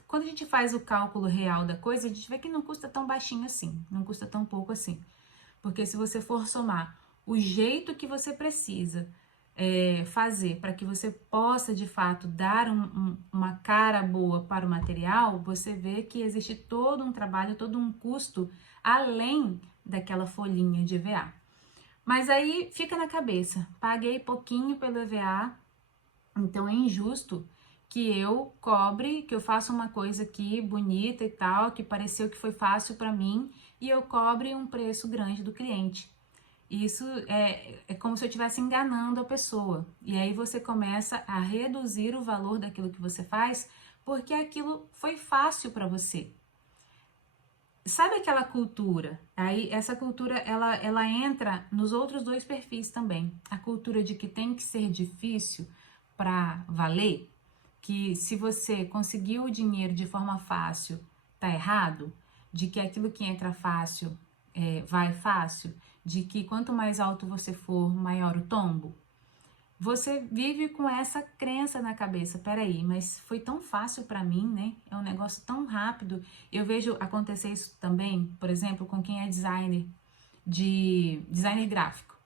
quando a gente faz o cálculo real da coisa, a gente vê que não custa tão baixinho assim, não custa tão pouco assim. Porque se você for somar o jeito que você precisa fazer para que você possa de fato dar uma cara boa para o material, você vê que existe todo um trabalho, todo um custo além daquela folhinha de EVA. Mas aí fica na cabeça, paguei pouquinho pelo EVA, então é injusto que eu cobre, que eu faça uma coisa aqui bonita e tal, que pareceu que foi fácil para mim, e eu cobre um preço grande do cliente. Isso é como se eu estivesse enganando a pessoa. E aí você começa a reduzir o valor daquilo que você faz, porque aquilo foi fácil para você. Sabe aquela cultura? Aí essa cultura ela entra nos outros dois perfis também. A cultura de que tem que ser difícil para valer, que se você conseguiu o dinheiro de forma fácil, tá errado, de que aquilo que entra fácil vai fácil, de que quanto mais alto você for, maior o tombo. Você vive com essa crença na cabeça, peraí, mas foi tão fácil para mim, né? É um negócio tão rápido. Eu vejo acontecer isso também, por exemplo, com quem é designer gráfico.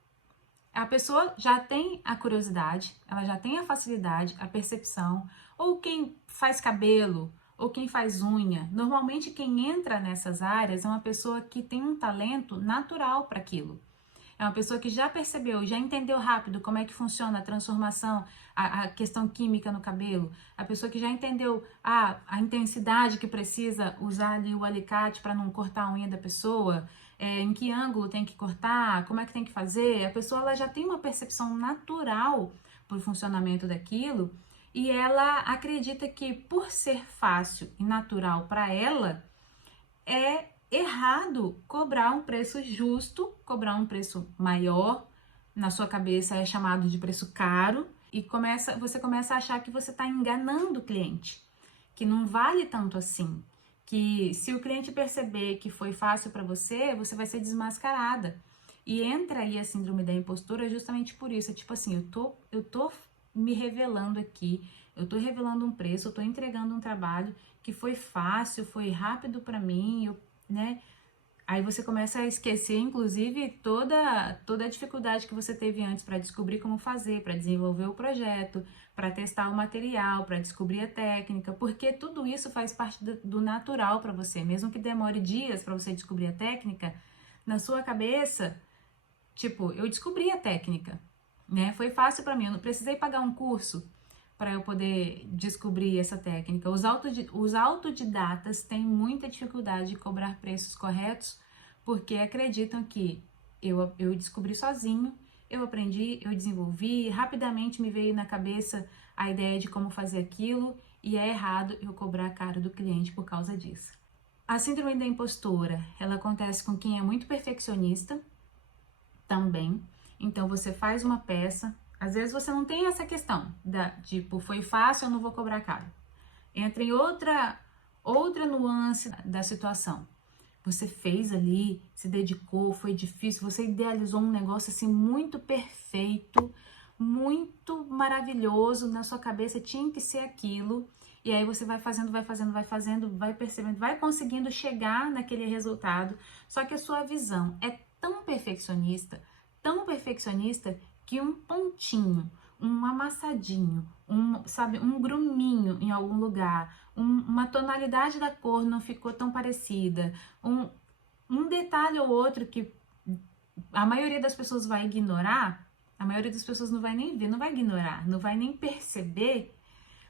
A pessoa já tem a curiosidade, ela já tem a facilidade, a percepção, ou quem faz cabelo, ou quem faz unha. Normalmente quem entra nessas áreas é uma pessoa que tem um talento natural para aquilo. É uma pessoa que já percebeu, já entendeu rápido como é que funciona a transformação, a questão química no cabelo. A pessoa que já entendeu a intensidade que precisa usar ali o alicate para não cortar a unha da pessoa, em que ângulo tem que cortar, como é que tem que fazer. A pessoa ela já tem uma percepção natural para o funcionamento daquilo, e ela acredita que por ser fácil e natural para ela, é errado cobrar um preço justo, cobrar um preço maior. Na sua cabeça é chamado de preço caro, e você começa a achar que você está enganando o cliente, que não vale tanto assim, que se o cliente perceber que foi fácil para você, você vai ser desmascarada. E entra aí a síndrome da impostura justamente por isso. É tipo assim, eu tô me revelando aqui, eu tô revelando um preço, eu tô entregando um trabalho que foi fácil, foi rápido para mim, né? Aí você começa a esquecer, inclusive, toda a dificuldade que você teve antes para descobrir como fazer, para desenvolver o projeto, para testar o material, para descobrir a técnica, porque tudo isso faz parte do natural para você, mesmo que demore dias para você descobrir a técnica. Na sua cabeça, tipo, eu descobri a técnica, né? Foi fácil para mim, eu não precisei pagar um curso para eu poder descobrir essa técnica. Os autodidatas têm muita dificuldade de cobrar preços corretos porque acreditam que eu descobri sozinho, eu aprendi, eu desenvolvi, rapidamente me veio na cabeça a ideia de como fazer aquilo e é errado eu cobrar caro do cliente por causa disso. A síndrome da impostora, ela acontece com quem é muito perfeccionista também. Então você faz uma peça, às vezes você não tem essa questão tipo, foi fácil, eu não vou cobrar caro. Entra em outra nuance da situação. Você fez ali, se dedicou, foi difícil, você idealizou um negócio assim muito perfeito, muito maravilhoso, na sua cabeça tinha que ser aquilo, e aí você vai fazendo, vai percebendo, vai conseguindo chegar naquele resultado, só que a sua visão é tão perfeccionista, que um pontinho, um amassadinho, um gruminho em algum lugar, uma tonalidade da cor não ficou tão parecida, um detalhe ou outro que a maioria das pessoas vai ignorar, a maioria das pessoas não vai nem ver, não vai ignorar, não vai nem perceber,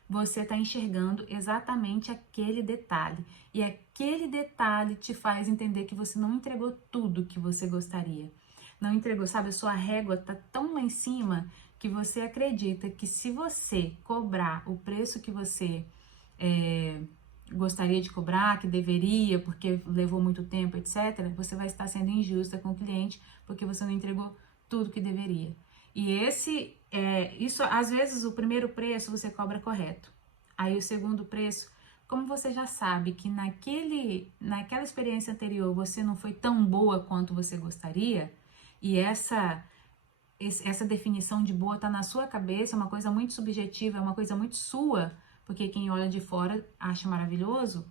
você está enxergando exatamente aquele detalhe. E aquele detalhe te faz entender que você não entregou tudo que você gostaria. Não entregou, sabe? A sua régua está tão lá em cima que você acredita que se você cobrar o preço que você gostaria de cobrar, que deveria, porque levou muito tempo, etc., você vai estar sendo injusta com o cliente porque você não entregou tudo que deveria. E isso, às vezes, o primeiro preço você cobra correto. Aí o segundo preço, como você já sabe que naquela experiência anterior você não foi tão boa quanto você gostaria, e essa definição de boa está na sua cabeça, é uma coisa muito subjetiva, é uma coisa muito sua, porque quem olha de fora acha maravilhoso,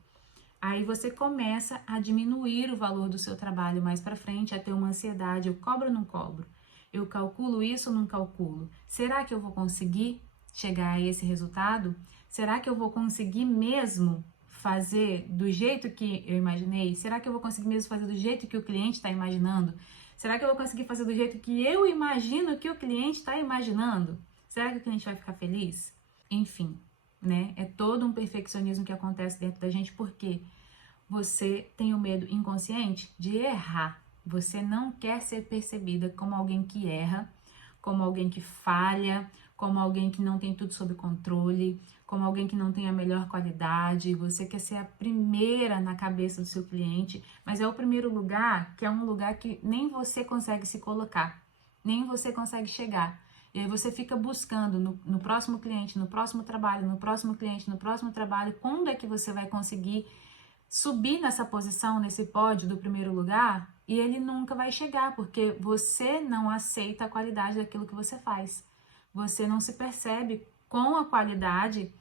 aí você começa a diminuir o valor do seu trabalho mais para frente, a ter uma ansiedade, eu cobro ou não cobro? Eu calculo isso ou não calculo? Será que eu vou conseguir chegar a esse resultado? Será que eu vou conseguir mesmo fazer do jeito que eu imaginei? Será que eu vou conseguir mesmo fazer do jeito que o cliente está imaginando? Será que eu vou conseguir fazer do jeito que eu imagino que o cliente está imaginando? Será que o cliente vai ficar feliz? Enfim, né? É todo um perfeccionismo que acontece dentro da gente porque você tem o medo inconsciente de errar. Você não quer ser percebida como alguém que erra, como alguém que falha, como alguém que não tem tudo sob controle, como alguém que não tem a melhor qualidade. Você quer ser a primeira na cabeça do seu cliente, mas é o primeiro lugar que é um lugar que nem você consegue se colocar, nem você consegue chegar. E aí você fica buscando no próximo cliente, no próximo trabalho, no próximo cliente, no próximo trabalho, quando é que você vai conseguir subir nessa posição, nesse pódio do primeiro lugar, e ele nunca vai chegar, porque você não aceita a qualidade daquilo que você faz. Você não se percebe com a qualidade,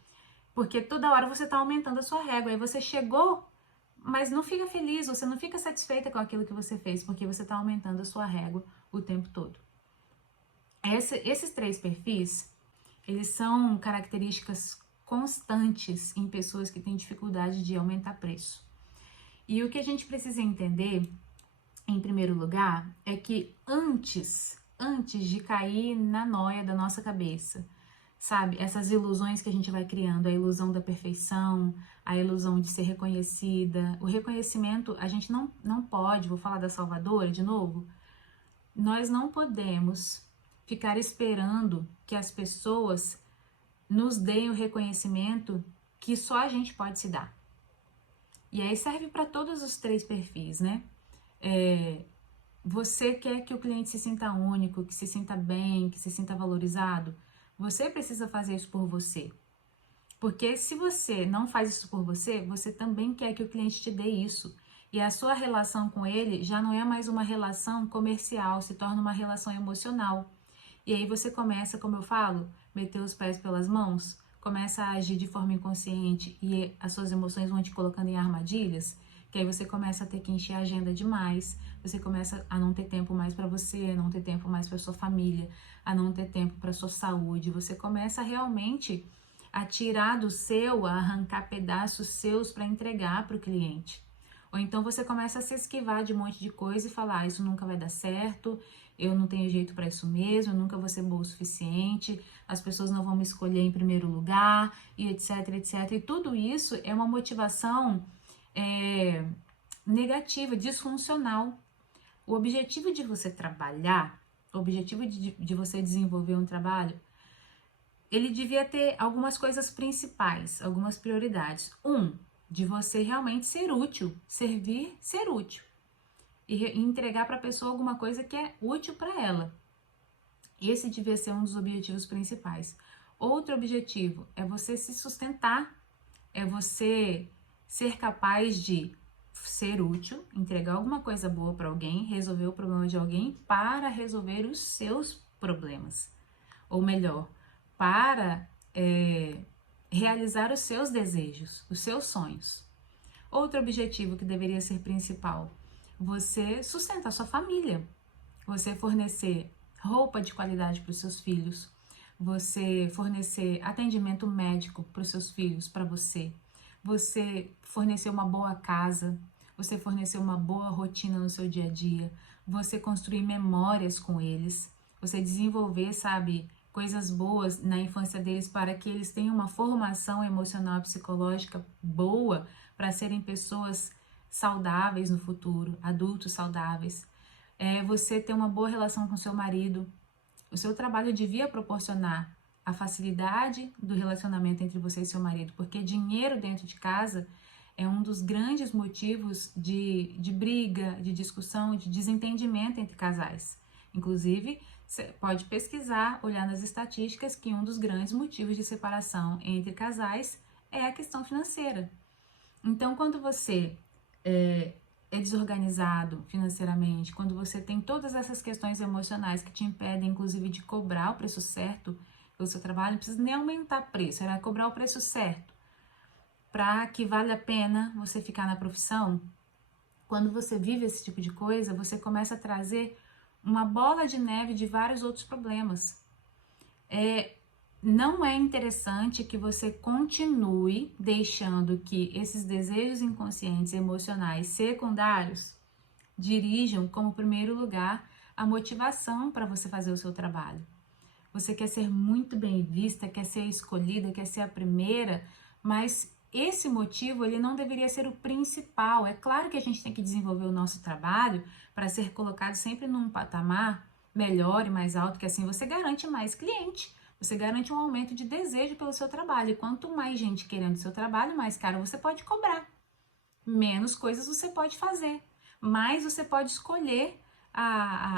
porque toda hora você está aumentando a sua régua, aí você chegou, mas não fica feliz, você não fica satisfeita com aquilo que você fez, porque você está aumentando a sua régua o tempo todo. Esses 3 perfis, eles são características constantes em pessoas que têm dificuldade de aumentar preço. E o que a gente precisa entender, em primeiro lugar, é que antes de cair na noia da nossa cabeça, sabe? Essas ilusões que a gente vai criando, a ilusão da perfeição, a ilusão de ser reconhecida. O reconhecimento, a gente não pode, vou falar da Salvadora de novo, nós não podemos ficar esperando que as pessoas nos deem o reconhecimento que só a gente pode se dar. E aí serve para todos os 3 perfis, né? Você quer que o cliente se sinta único, que se sinta bem, que se sinta valorizado? Você precisa fazer isso por você. Porque se você não faz isso por você, você também quer que o cliente te dê isso. E a sua relação com ele já não é mais uma relação comercial, se torna uma relação emocional. E aí você começa, como eu falo, meter os pés pelas mãos, começa a agir de forma inconsciente e as suas emoções vão te colocando em armadilhas, que aí você começa a ter que encher a agenda demais, você começa a não ter tempo mais para você, a não ter tempo mais para sua família, a não ter tempo para sua saúde, você começa realmente a tirar do seu, a arrancar pedaços seus para entregar para o cliente. Ou então você começa a se esquivar de um monte de coisa e falar, isso nunca vai dar certo, eu não tenho jeito para isso mesmo, eu nunca vou ser boa o suficiente, as pessoas não vão me escolher em primeiro lugar, e etc, etc. E tudo isso é uma motivação negativa, disfuncional. O objetivo de você trabalhar, o objetivo de você desenvolver um trabalho, ele devia ter algumas coisas principais, algumas prioridades. De você realmente ser útil, servir, ser útil. E entregar para a pessoa alguma coisa que é útil para ela. Esse devia ser um dos objetivos principais. Outro objetivo é você se sustentar, é você ser capaz de ser útil, entregar alguma coisa boa para alguém, resolver o problema de alguém para resolver os seus problemas. Ou melhor, para realizar os seus desejos, os seus sonhos. Outro objetivo que deveria ser principal, você sustentar sua família, você fornecer roupa de qualidade para os seus filhos, você fornecer atendimento médico para os seus filhos, para você fornecer uma boa casa, você fornecer uma boa rotina no seu dia a dia, você construir memórias com eles, você desenvolver, sabe, coisas boas na infância deles para que eles tenham uma formação emocional e psicológica boa para serem pessoas saudáveis no futuro, adultos saudáveis. Você ter uma boa relação com seu marido. O seu trabalho devia proporcionar a facilidade do relacionamento entre você e seu marido, porque dinheiro dentro de casa é um dos grandes motivos de briga, de discussão, de desentendimento entre casais. Inclusive, você pode pesquisar, olhar nas estatísticas que um dos grandes motivos de separação entre casais é a questão financeira. Então, quando você é desorganizado financeiramente, quando você tem todas essas questões emocionais que te impedem, inclusive, de cobrar o preço certo pelo seu trabalho, não precisa nem aumentar o preço, era cobrar o preço certo para que vale a pena você ficar na profissão. Quando você vive esse tipo de coisa, você começa a trazer uma bola de neve de vários outros problemas. Não é interessante que você continue deixando que esses desejos inconscientes emocionais secundários dirijam como primeiro lugar a motivação para você fazer o seu trabalho. Você quer ser muito bem vista, quer ser escolhida, quer ser a primeira, mas esse motivo ele não deveria ser o principal. É claro que a gente tem que desenvolver o nosso trabalho para ser colocado sempre num patamar melhor e mais alto, que assim você garante mais cliente. Você garante um aumento de desejo pelo seu trabalho. E quanto mais gente querendo o seu trabalho, mais caro você pode cobrar. Menos coisas você pode fazer. Mais você pode escolher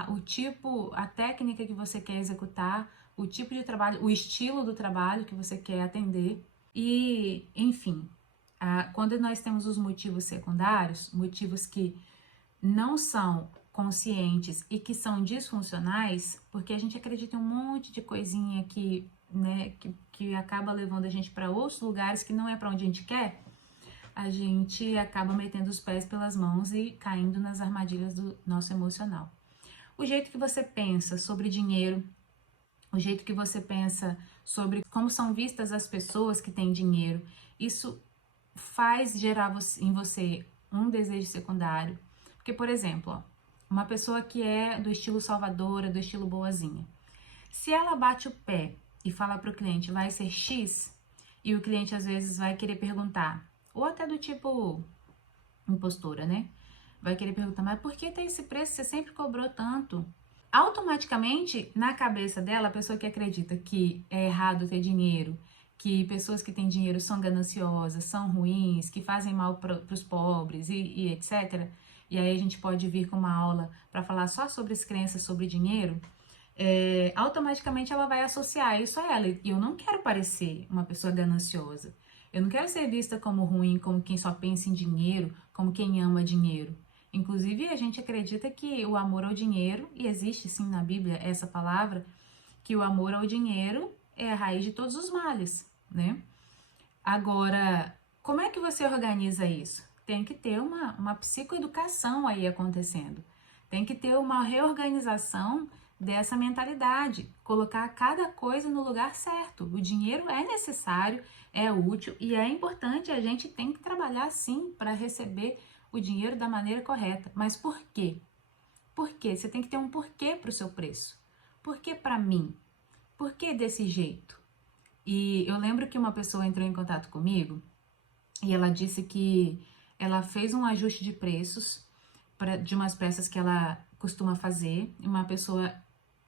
o tipo, a técnica que você quer executar, o tipo de trabalho, o estilo do trabalho que você quer atender. E, enfim, quando nós temos os motivos secundários, motivos que não são conscientes e que são disfuncionais, porque a gente acredita em um monte de coisinha que, né, que acaba levando a gente para outros lugares que não é para onde a gente quer, a gente acaba metendo os pés pelas mãos e caindo nas armadilhas do nosso emocional. O jeito que você pensa sobre dinheiro, o jeito que você pensa sobre como são vistas as pessoas que têm dinheiro, isso faz gerar em você um desejo secundário. Porque, por exemplo, ó, uma pessoa que é do estilo salvadora, do estilo boazinha, se ela bate o pé e fala para o cliente, vai ser X, e o cliente às vezes vai querer perguntar, ou até do tipo impostora, né? Vai querer perguntar, mas por que tem esse preço? Você sempre cobrou tanto. Automaticamente, na cabeça dela, a pessoa que acredita que é errado ter dinheiro, que pessoas que têm dinheiro são gananciosas, são ruins, que fazem mal para os pobres e etc. E aí a gente pode vir com uma aula para falar só sobre as crenças sobre dinheiro. Automaticamente ela vai associar isso a ela. E eu não quero parecer uma pessoa gananciosa. Eu não quero ser vista como ruim, como quem só pensa em dinheiro, como quem ama dinheiro. Inclusive, a gente acredita que o amor ao dinheiro, e existe sim na Bíblia essa palavra, que o amor ao dinheiro é a raiz de todos os males, né? Agora, como é que você organiza isso? Tem que ter uma psicoeducação aí acontecendo. Tem que ter uma reorganização dessa mentalidade, colocar cada coisa no lugar certo. O dinheiro é necessário, é útil e é importante, a gente tem que trabalhar sim para receber o dinheiro da maneira correta. Mas por quê? Por quê? Você tem que ter um porquê para o seu preço. Por que para mim? Por que desse jeito? E eu lembro que uma pessoa entrou em contato comigo e ela disse que ela fez um ajuste de preços de umas peças que ela costuma fazer. Uma pessoa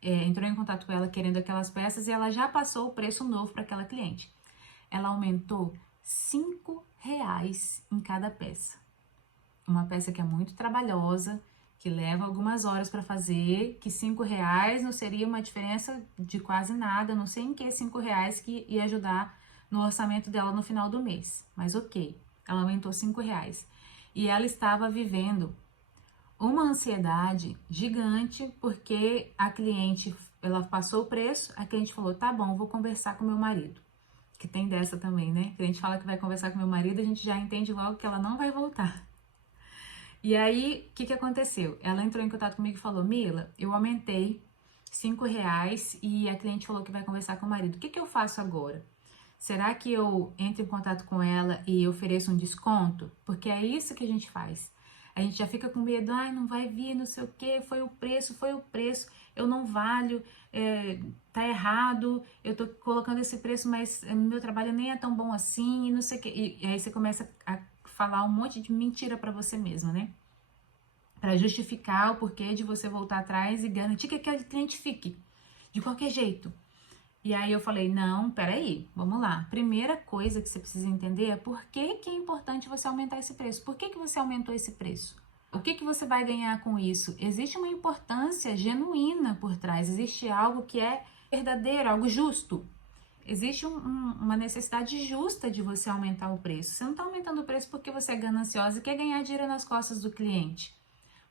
entrou em contato com ela querendo aquelas peças e ela já passou o preço novo para aquela cliente. Ela aumentou R$5 em cada peça. Uma peça que é muito trabalhosa, que leva algumas horas para fazer, que R$5 não seria uma diferença de quase nada, não sei em que R$5 que ia ajudar no orçamento dela no final do mês. Mas ok, ela aumentou R$5. E ela estava vivendo uma ansiedade gigante, porque a cliente, ela passou o preço, a cliente falou, tá bom, vou conversar com meu marido. Que tem dessa também, né? A cliente fala que vai conversar com meu marido, a gente já entende logo que ela não vai voltar. E aí, o que aconteceu? Ela entrou em contato comigo e falou, Mila, eu aumentei R$5 e a cliente falou que vai conversar com o marido. O que eu faço agora? Será que eu entro em contato com ela e ofereço um desconto? Porque é isso que a gente faz. A gente já fica com medo, ai, não vai vir, não sei o que, foi o preço, eu não valho, tá errado, eu tô colocando esse preço, mas meu trabalho nem é tão bom assim, e não sei o que. E aí você começa a falar um monte de mentira para você mesma, né? Para justificar o porquê de você voltar atrás e garantir que aquele cliente fique, de qualquer jeito. E aí eu falei, não, peraí, vamos lá. Primeira coisa que você precisa entender é por que é importante você aumentar esse preço. Por que você aumentou esse preço? O que você vai ganhar com isso? Existe uma importância genuína por trás, existe algo que é verdadeiro, algo justo. Existe uma necessidade justa de você aumentar o preço. Você não está aumentando o preço porque você é gananciosa e quer ganhar dinheiro nas costas do cliente.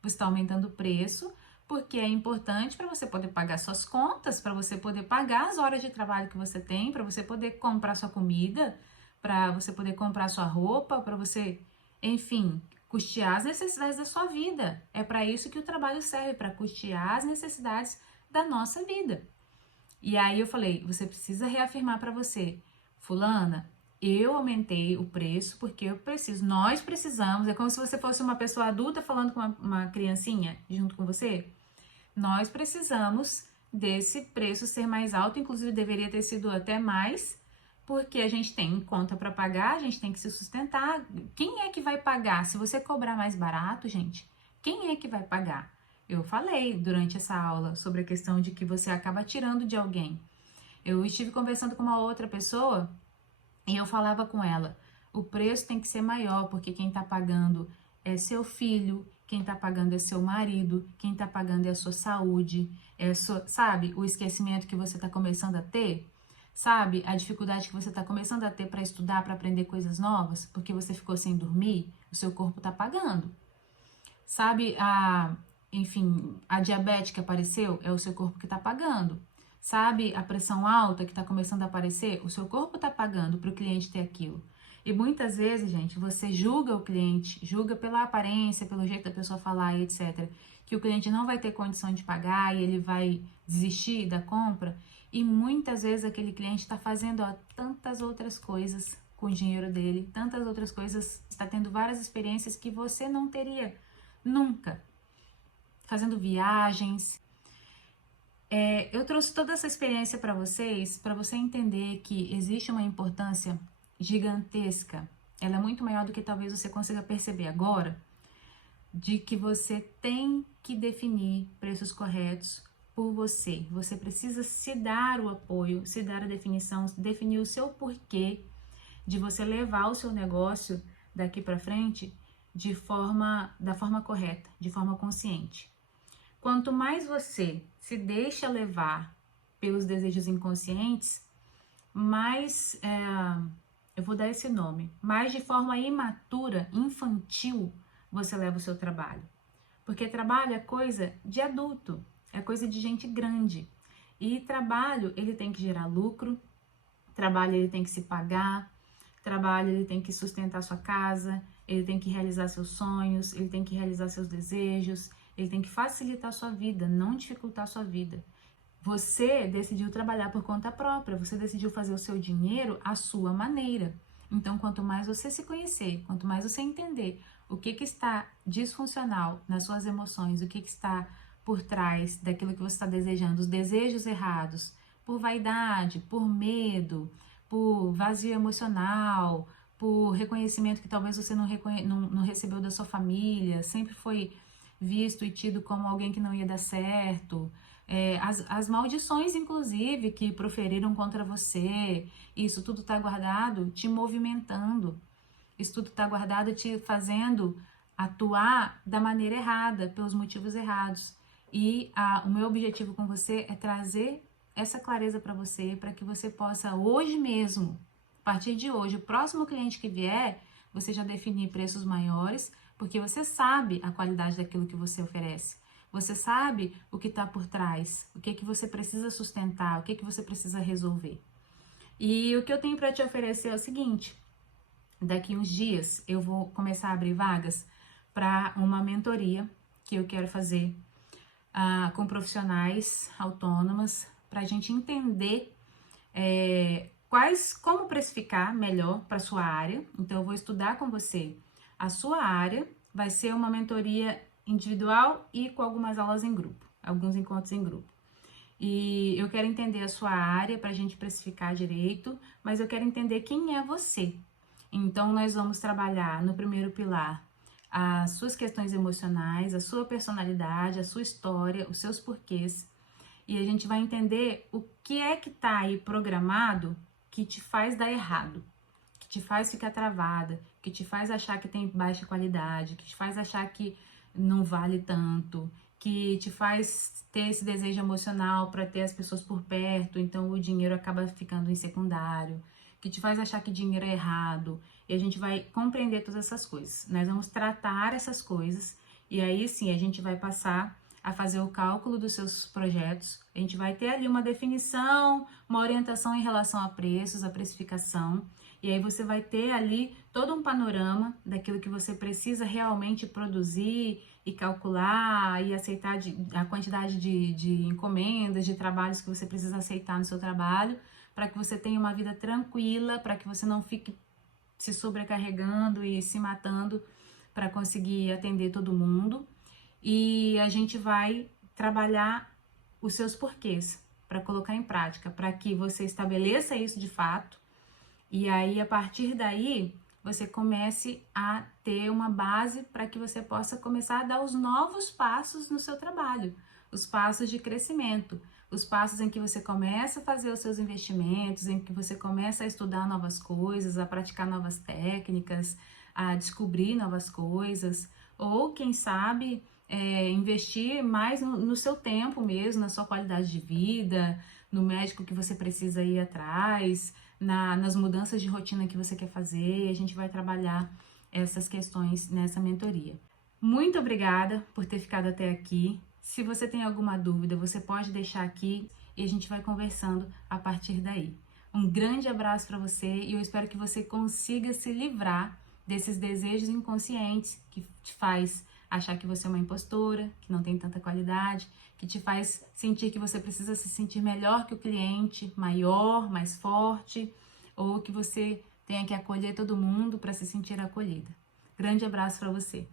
Você está aumentando o preço porque é importante para você poder pagar suas contas, para você poder pagar as horas de trabalho que você tem, para você poder comprar sua comida, para você poder comprar sua roupa, para você, enfim, custear as necessidades da sua vida. É para isso que o trabalho serve, para custear as necessidades da nossa vida. E aí eu falei, você precisa reafirmar para você, fulana, eu aumentei o preço porque eu preciso, nós precisamos, é como se você fosse uma pessoa adulta falando com uma criancinha junto com você. Nós precisamos desse preço ser mais alto, inclusive deveria ter sido até mais, porque a gente tem conta para pagar, a gente tem que se sustentar. Quem é que vai pagar? Se você cobrar mais barato, gente, quem é que vai pagar? Eu falei durante essa aula sobre a questão de que você acaba tirando de alguém. Eu estive conversando com uma outra pessoa e eu falava com ela, o preço tem que ser maior, porque quem está pagando é seu filho, quem está pagando é seu marido, quem está pagando é a sua saúde, sabe, o esquecimento que você está começando a ter, sabe, a dificuldade que você está começando a ter para estudar, para aprender coisas novas, porque você ficou sem dormir, o seu corpo está pagando. Sabe, enfim, a diabetes que apareceu, é o seu corpo que está pagando. Sabe, a pressão alta que está começando a aparecer, o seu corpo está pagando para o cliente ter aquilo. E muitas vezes, gente, você julga o cliente, julga pela aparência, pelo jeito da pessoa falar e etc. Que o cliente não vai ter condição de pagar e ele vai desistir da compra. E muitas vezes aquele cliente está fazendo tantas outras coisas com o dinheiro dele, tantas outras coisas, está tendo várias experiências que você não teria nunca. Fazendo viagens. Eu trouxe toda essa experiência para vocês, para você entender que existe uma importância gigantesca, ela é muito maior do que talvez você consiga perceber agora, de que você tem que definir preços corretos por você. Você precisa se dar o apoio, se dar a definição, definir o seu porquê de você levar o seu negócio daqui para frente da forma correta, de forma consciente. Quanto mais você se deixa levar pelos desejos inconscientes, mais, eu vou dar esse nome, mais de forma imatura, infantil, você leva o seu trabalho. Porque trabalho é coisa de adulto, é coisa de gente grande. E trabalho, ele tem que gerar lucro, trabalho ele tem que se pagar, trabalho ele tem que sustentar sua casa, ele tem que realizar seus sonhos, ele tem que realizar seus desejos, ele tem que facilitar a sua vida, não dificultar a sua vida. Você decidiu trabalhar por conta própria, você decidiu fazer o seu dinheiro à sua maneira. Então, quanto mais você se conhecer, quanto mais você entender o que está disfuncional nas suas emoções, o que está por trás daquilo que você está desejando, os desejos errados, por vaidade, por medo, por vazio emocional, por reconhecimento que talvez você não recebeu da sua família, sempre foi visto e tido como alguém que não ia dar certo, as maldições, inclusive, que proferiram contra você, isso tudo está guardado te movimentando, isso tudo está guardado te fazendo atuar da maneira errada, pelos motivos errados. E o meu objetivo com você é trazer essa clareza para você, para que você possa hoje mesmo, a partir de hoje, o próximo cliente que vier, você já definir preços maiores, porque você sabe a qualidade daquilo que você oferece. Você sabe o que está por trás, o que você precisa sustentar, o que você precisa resolver. E o que eu tenho para te oferecer é o seguinte: daqui uns dias eu vou começar a abrir vagas para uma mentoria que eu quero fazer com profissionais autônomas, para a gente entender como precificar melhor para sua área. Então eu vou estudar com você a sua área, vai ser uma mentoria individual e com algumas aulas em grupo, alguns encontros em grupo. E eu quero entender a sua área para a gente precificar direito, mas eu quero entender quem é você. Então nós vamos trabalhar no primeiro pilar as suas questões emocionais, a sua personalidade, a sua história, os seus porquês. E a gente vai entender o que é que tá aí programado que te faz dar errado, que te faz ficar travada, que te faz achar que tem baixa qualidade, que te faz achar que não vale tanto, que te faz ter esse desejo emocional para ter as pessoas por perto, então o dinheiro acaba ficando em secundário, que te faz achar que dinheiro é errado. E a gente vai compreender todas essas coisas. Nós vamos tratar essas coisas e aí sim a gente vai passar a fazer o cálculo dos seus projetos. A gente vai ter ali uma definição, uma orientação em relação a preços, a precificação. E aí você vai ter ali todo um panorama daquilo que você precisa realmente produzir e calcular e aceitar a quantidade de encomendas, de trabalhos que você precisa aceitar no seu trabalho, para que você tenha uma vida tranquila, para que você não fique se sobrecarregando e se matando para conseguir atender todo mundo. E a gente vai trabalhar os seus porquês para colocar em prática, para que você estabeleça isso de fato. E aí, a partir daí, você comece a ter uma base para que você possa começar a dar os novos passos no seu trabalho, os passos de crescimento, os passos em que você começa a fazer os seus investimentos, em que você começa a estudar novas coisas, a praticar novas técnicas, a descobrir novas coisas, ou quem sabe investir mais no seu tempo mesmo, na sua qualidade de vida, no médico que você precisa ir atrás, nas mudanças de rotina que você quer fazer. A gente vai trabalhar essas questões nessa mentoria. Muito obrigada por ter ficado até aqui. Se você tem alguma dúvida, você pode deixar aqui e a gente vai conversando a partir daí. Um grande abraço para você e eu espero que você consiga se livrar desses desejos inconscientes que te faz achar que você é uma impostora, que não tem tanta qualidade, que te faz sentir que você precisa se sentir melhor que o cliente, maior, mais forte, ou que você tenha que acolher todo mundo para se sentir acolhida. Grande abraço para você.